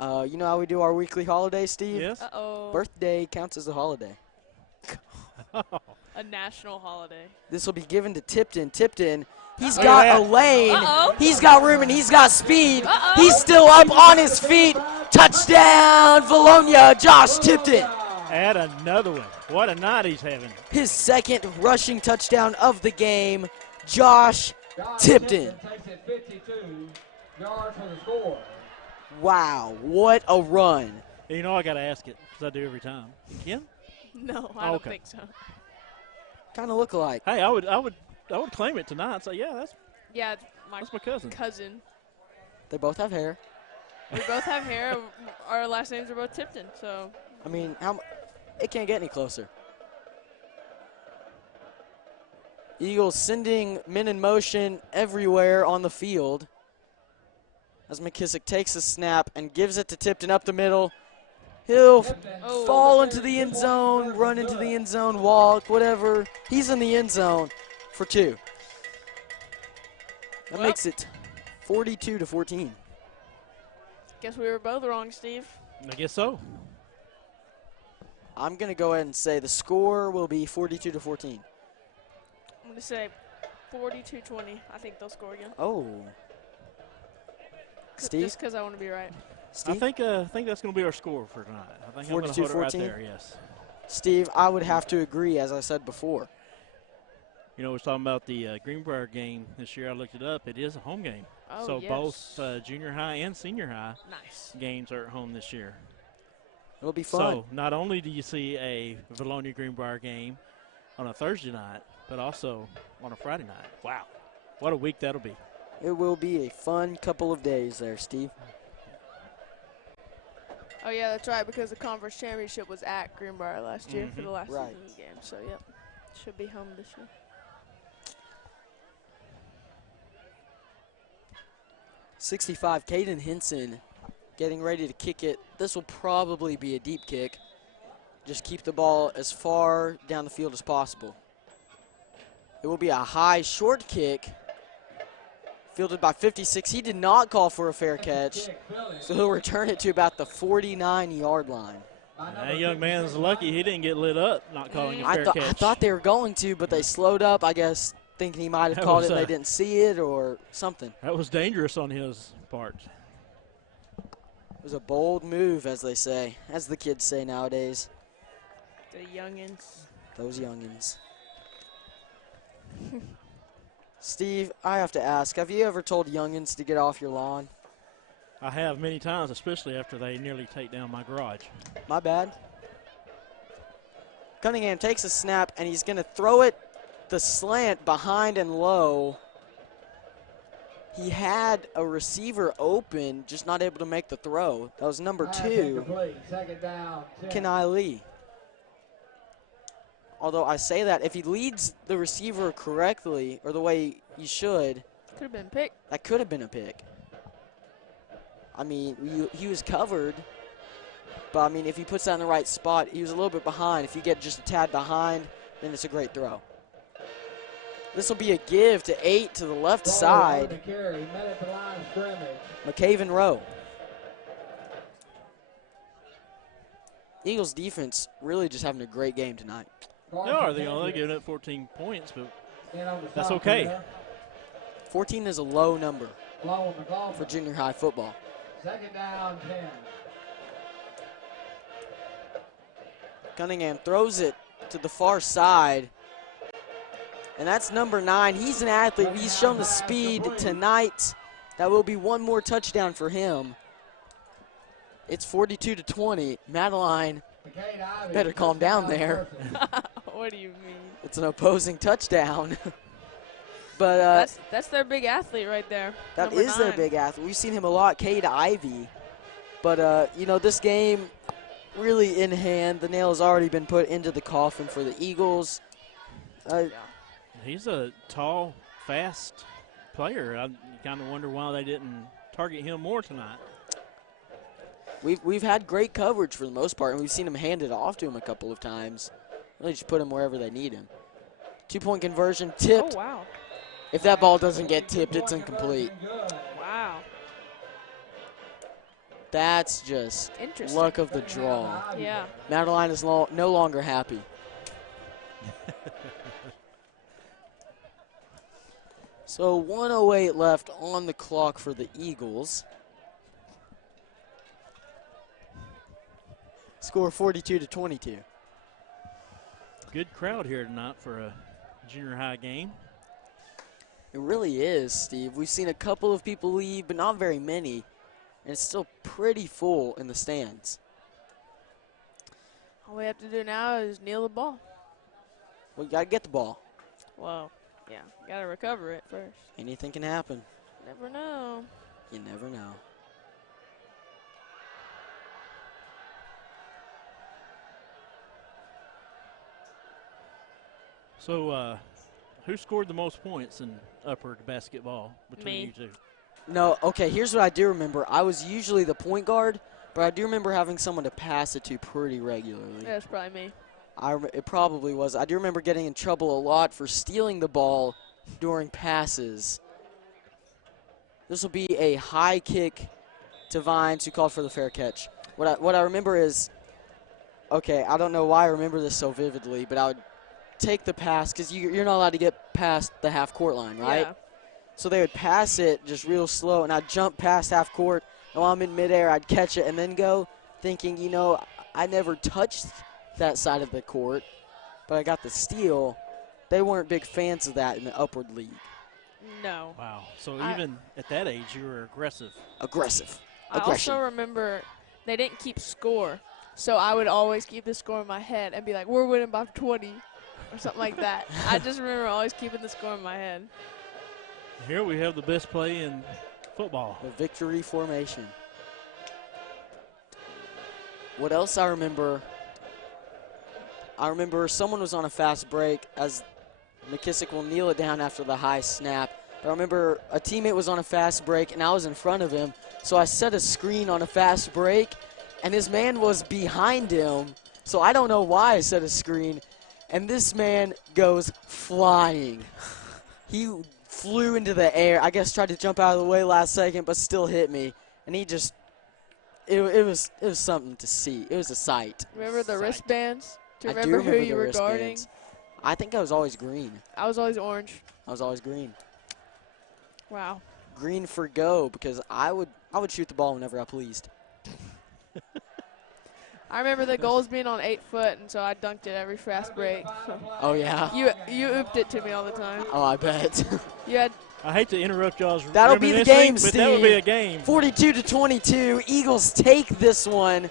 You know how we do our weekly holiday, Steve? Yes. Uh-oh. Birthday counts as a holiday. A national holiday. This will be given to Tipton. Tipton, he's Look got at a that. lane. Uh-oh. He's got room, and he's got speed. Uh-oh. He's still up on his feet. Touchdown, Vilonia, Josh Tipton. Add another one. What a night he's having. His second rushing touchdown of the game, Josh Tipton. Takes it 52 yards for the score. Wow, what a run. You know I got to ask it because I do every time. Ken? No, I don't Okay. think so. Kind of look alike. Hey, I would claim it tonight. So yeah, Yeah, my that's my cousin. cousin. They both have hair. We both have hair. Our last names are both Tipton, so I mean, it can't get any closer. Eagles sending men in motion everywhere on the field as McKissick takes the snap and gives it to Tipton up the middle. He'll fall into the end zone, run into the end zone, walk, whatever. He's in the end zone for 2. That Well. makes it 42-14. guess we were both wrong, Steve. I guess so. I'm going to go ahead and say the score will be 42-14. I'm going to say 42-20. I think they'll score again. Oh. Steve? Just because I want to be right. Steve? I think that's going to be our score for tonight. I think I'm going to hold it right 42-14? there. Yes. Steve, I would have to agree, as I said before. You know, we're talking about the Greenbrier game this year. I looked it up. It is a home game. Oh, So yes. both junior high and senior high Nice. games are at home this year. It'll be fun. So not only do you see a Vilonia Greenbrier game on a Thursday night, but also on a Friday night. Wow. What a week that'll be. It will be a fun couple of days there, Steve. Oh, yeah, that's right, because the conference championship was at Greenbrier last year for the last Right. season game. So, yep, should be home this year. 65, Caden Henson getting ready to kick it. This will probably be a deep kick. Just keep the ball as far down the field as possible. It will be a high short kick fielded by 56. He did not call for a fair catch, so he'll return it to about the 49-yard line. That young man's lucky he didn't get lit up not calling a fair catch. I thought they were going to, but they slowed up, I guess, thinking he might have called it and they didn't see it or something. That was dangerous on his part. It was a bold move, as they say, as the kids say nowadays. The youngins. Those youngins. Steve, I have to ask, have you ever told youngins to get off your lawn? I have many times, especially after they nearly take down my garage. My bad. Cunningham takes a snap, and he's going to throw it the slant behind and low. He had a receiver open, just not able to make the throw. That was number 2, Second down, 10. Kenai Lee. Although I say that, if he leads the receiver correctly, or the way he should, Could have been picked. that could have been a pick. I mean, he was covered, but I mean, if he puts that in the right spot, he was a little bit behind. If you get just a tad behind, then it's a great throw. This will be a give to 8 to the left side. McCaven Rowe. Eagles defense really just having a great game tonight. They are. They're only giving up 14 points, but that's okay. 14 is a low number for junior high football. Second down, 10. Cunningham throws it to the far side. And that's number 9. He's an athlete. He's shown the speed tonight. That will be one more touchdown for him. It's 42-20. Madeline better calm down there. What do you mean? It's an opposing touchdown. But That's their big athlete right there. that number is their 9. big athlete. We've seen him a lot, Cade Ivy. But, you know, this game really in hand. The nail has already been put into the coffin for the Eagles. He's a tall, fast player. I kind of wonder why they didn't target him more tonight. We've had great coverage for the most part, and we've seen him hand it off to him a couple of times. Really just put him wherever they need him. 2-point conversion tipped. Oh, wow. If that ball doesn't get tipped, it's incomplete. Wow. That's just Interesting. luck of the draw. Yeah. Madeline is no longer happy. So 1:08 left on the clock for the Eagles. Score 42-22. Good crowd here tonight for a junior high game. It really is, Steve. We've seen a couple of people leave, but not very many. And it's still pretty full in the stands. All we have to do now is kneel the ball. We got to get the ball. Well, yeah, got to recover it first. Anything can happen. Never know. You never know. So, who scored the most points in upward basketball between Me. you two? No, okay, here's what I do remember. I was usually the point guard, but I do remember having someone to pass it to pretty regularly. Yeah, it's probably me. It probably was. I do remember getting in trouble a lot for stealing the ball during passes. This will be a high kick to Vines, who called for the fair catch. What I remember is, okay, I don't know why I remember this so vividly, but I would take the pass, because you're not allowed to get past the half-court line, right? Yeah. So they would pass it just real slow, and I'd jump past half court, and while I'm in midair, I'd catch it and then go, thinking, you know, I never touched that side of the court, but I got the steal. They weren't big fans of that in the upward league. No. Wow. So even at that age, you were aggressive. Aggressive. I Aggression. also remember they didn't keep score, so I would always keep the score in my head and be like, we're winning by 20 or something like that. I just remember always keeping the score in my head. Here we have the best play in football. The victory formation. What else I remember? I remember someone was on a fast break as McKissick will kneel it down after the high snap. I remember a teammate was on a fast break, and I was in front of him. So I set a screen on a fast break, and his man was behind him. So I don't know why I set a screen. And this man goes flying. He flew into the air. I guess tried to jump out of the way last second, but still hit me. And he just, it was something to see. It was a sight. Remember the wristbands? Do you I do remember who remember you the were guarding? wristbands. I think I was always green. I was always orange. I was always green. Wow. Green for go, because I would shoot the ball whenever I pleased. I remember the goals being on 8 foot, and so I dunked it every fast break. Oh, yeah? You ooped it to me all the time. Oh, I bet. You had I hate to interrupt y'all's That'll be the reminiscing, game, but Steve. that would be a game. 42-22. Eagles take this one.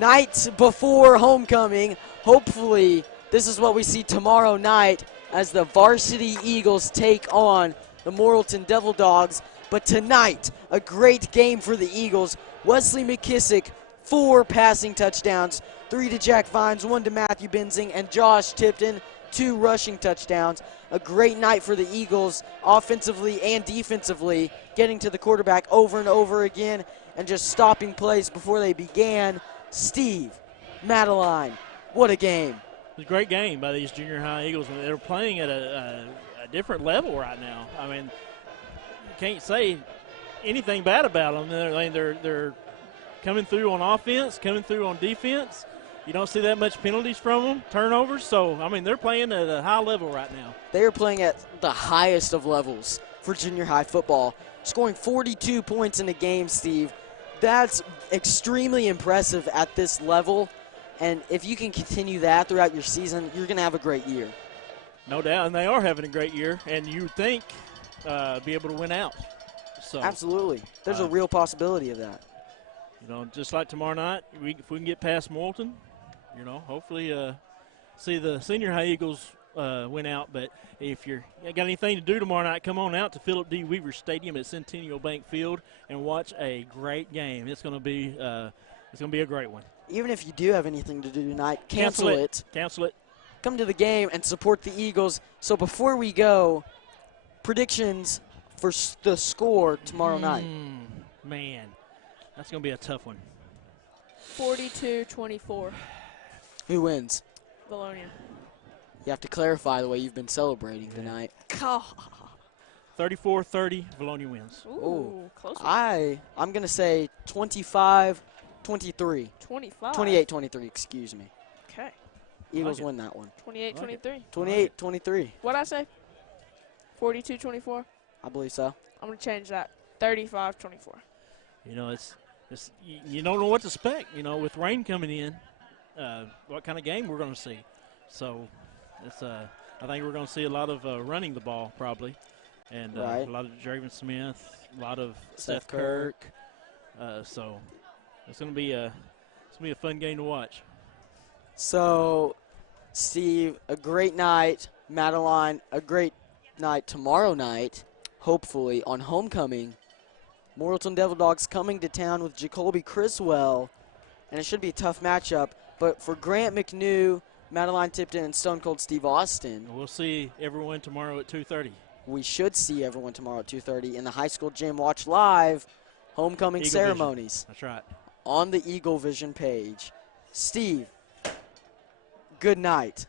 Night before homecoming. Hopefully, this is what we see tomorrow night as the varsity Eagles take on the Morrilton Devil Dogs. But tonight, a great game for the Eagles. Wesley McKissick, 4 passing touchdowns, 3 to Jack Vines, 1 to Matthew Benzing, and Josh Tipton, 2 rushing touchdowns. A great night for the Eagles, offensively and defensively, getting to the quarterback over and over again and just stopping plays before they began. Steve, Madeline, what a game. It was a great game by these junior high Eagles. They're playing at a different level right now. I mean, you can't say anything bad about them. They're coming through on offense, coming through on defense. You don't see that much penalties from them, turnovers. So, I mean, they're playing at a high level right now. They are playing at the highest of levels for junior high football, scoring 42 points in a game, Steve. That's extremely impressive at this level, and if you can continue that throughout your season, you're going to have a great year. No doubt, and they are having a great year, and you would think be able to win out. So Absolutely. There's a real possibility of that. You know, just like tomorrow night, if we can get past Morrilton, you know, hopefully see the senior high Eagles win out. But if you got anything to do tomorrow night, come on out to Philip D. Weaver Stadium at Centennial Bank Field and watch a great game. It's going to be a great one. Even if you do have anything to do tonight, cancel it. Cancel it. Come to the game and support the Eagles. So before we go, predictions for the score tomorrow night. Man, that's going to be a tough one. 42-24. Who wins? Vilonia. You have to clarify the way you've been celebrating tonight. 34-30, Vilonia wins. Ooh, close one. I'm going to say 25-23. 25. 28-23, excuse me. Okay. Eagles Like it. win that one. 28-23. 28-23. What'd I say? 42-24? I believe so. I'm going to change that. 35-24. You know, it's you don't know what to expect. You know, with rain coming in, what kind of game we're going to see. So, I think we're going to see a lot of running the ball probably, and Right. a lot of Draven Smith, a lot of Seth Seth Kirk. So, it's going to be a fun game to watch. So, Steve, a great night. Madeline, a great night tomorrow night, hopefully, on homecoming. Morrilton Devil Dogs coming to town with Jacoby Criswell, and it should be a tough matchup. But for Grant McNew, Madeline Tipton, and Stone Cold Steve Austin, We'll see everyone tomorrow at 2:30. we should see everyone tomorrow at 2:30 in the high school gym. Watch live homecoming Eagle ceremonies Vision. That's right. on the Eagle Vision page. Steve, good night.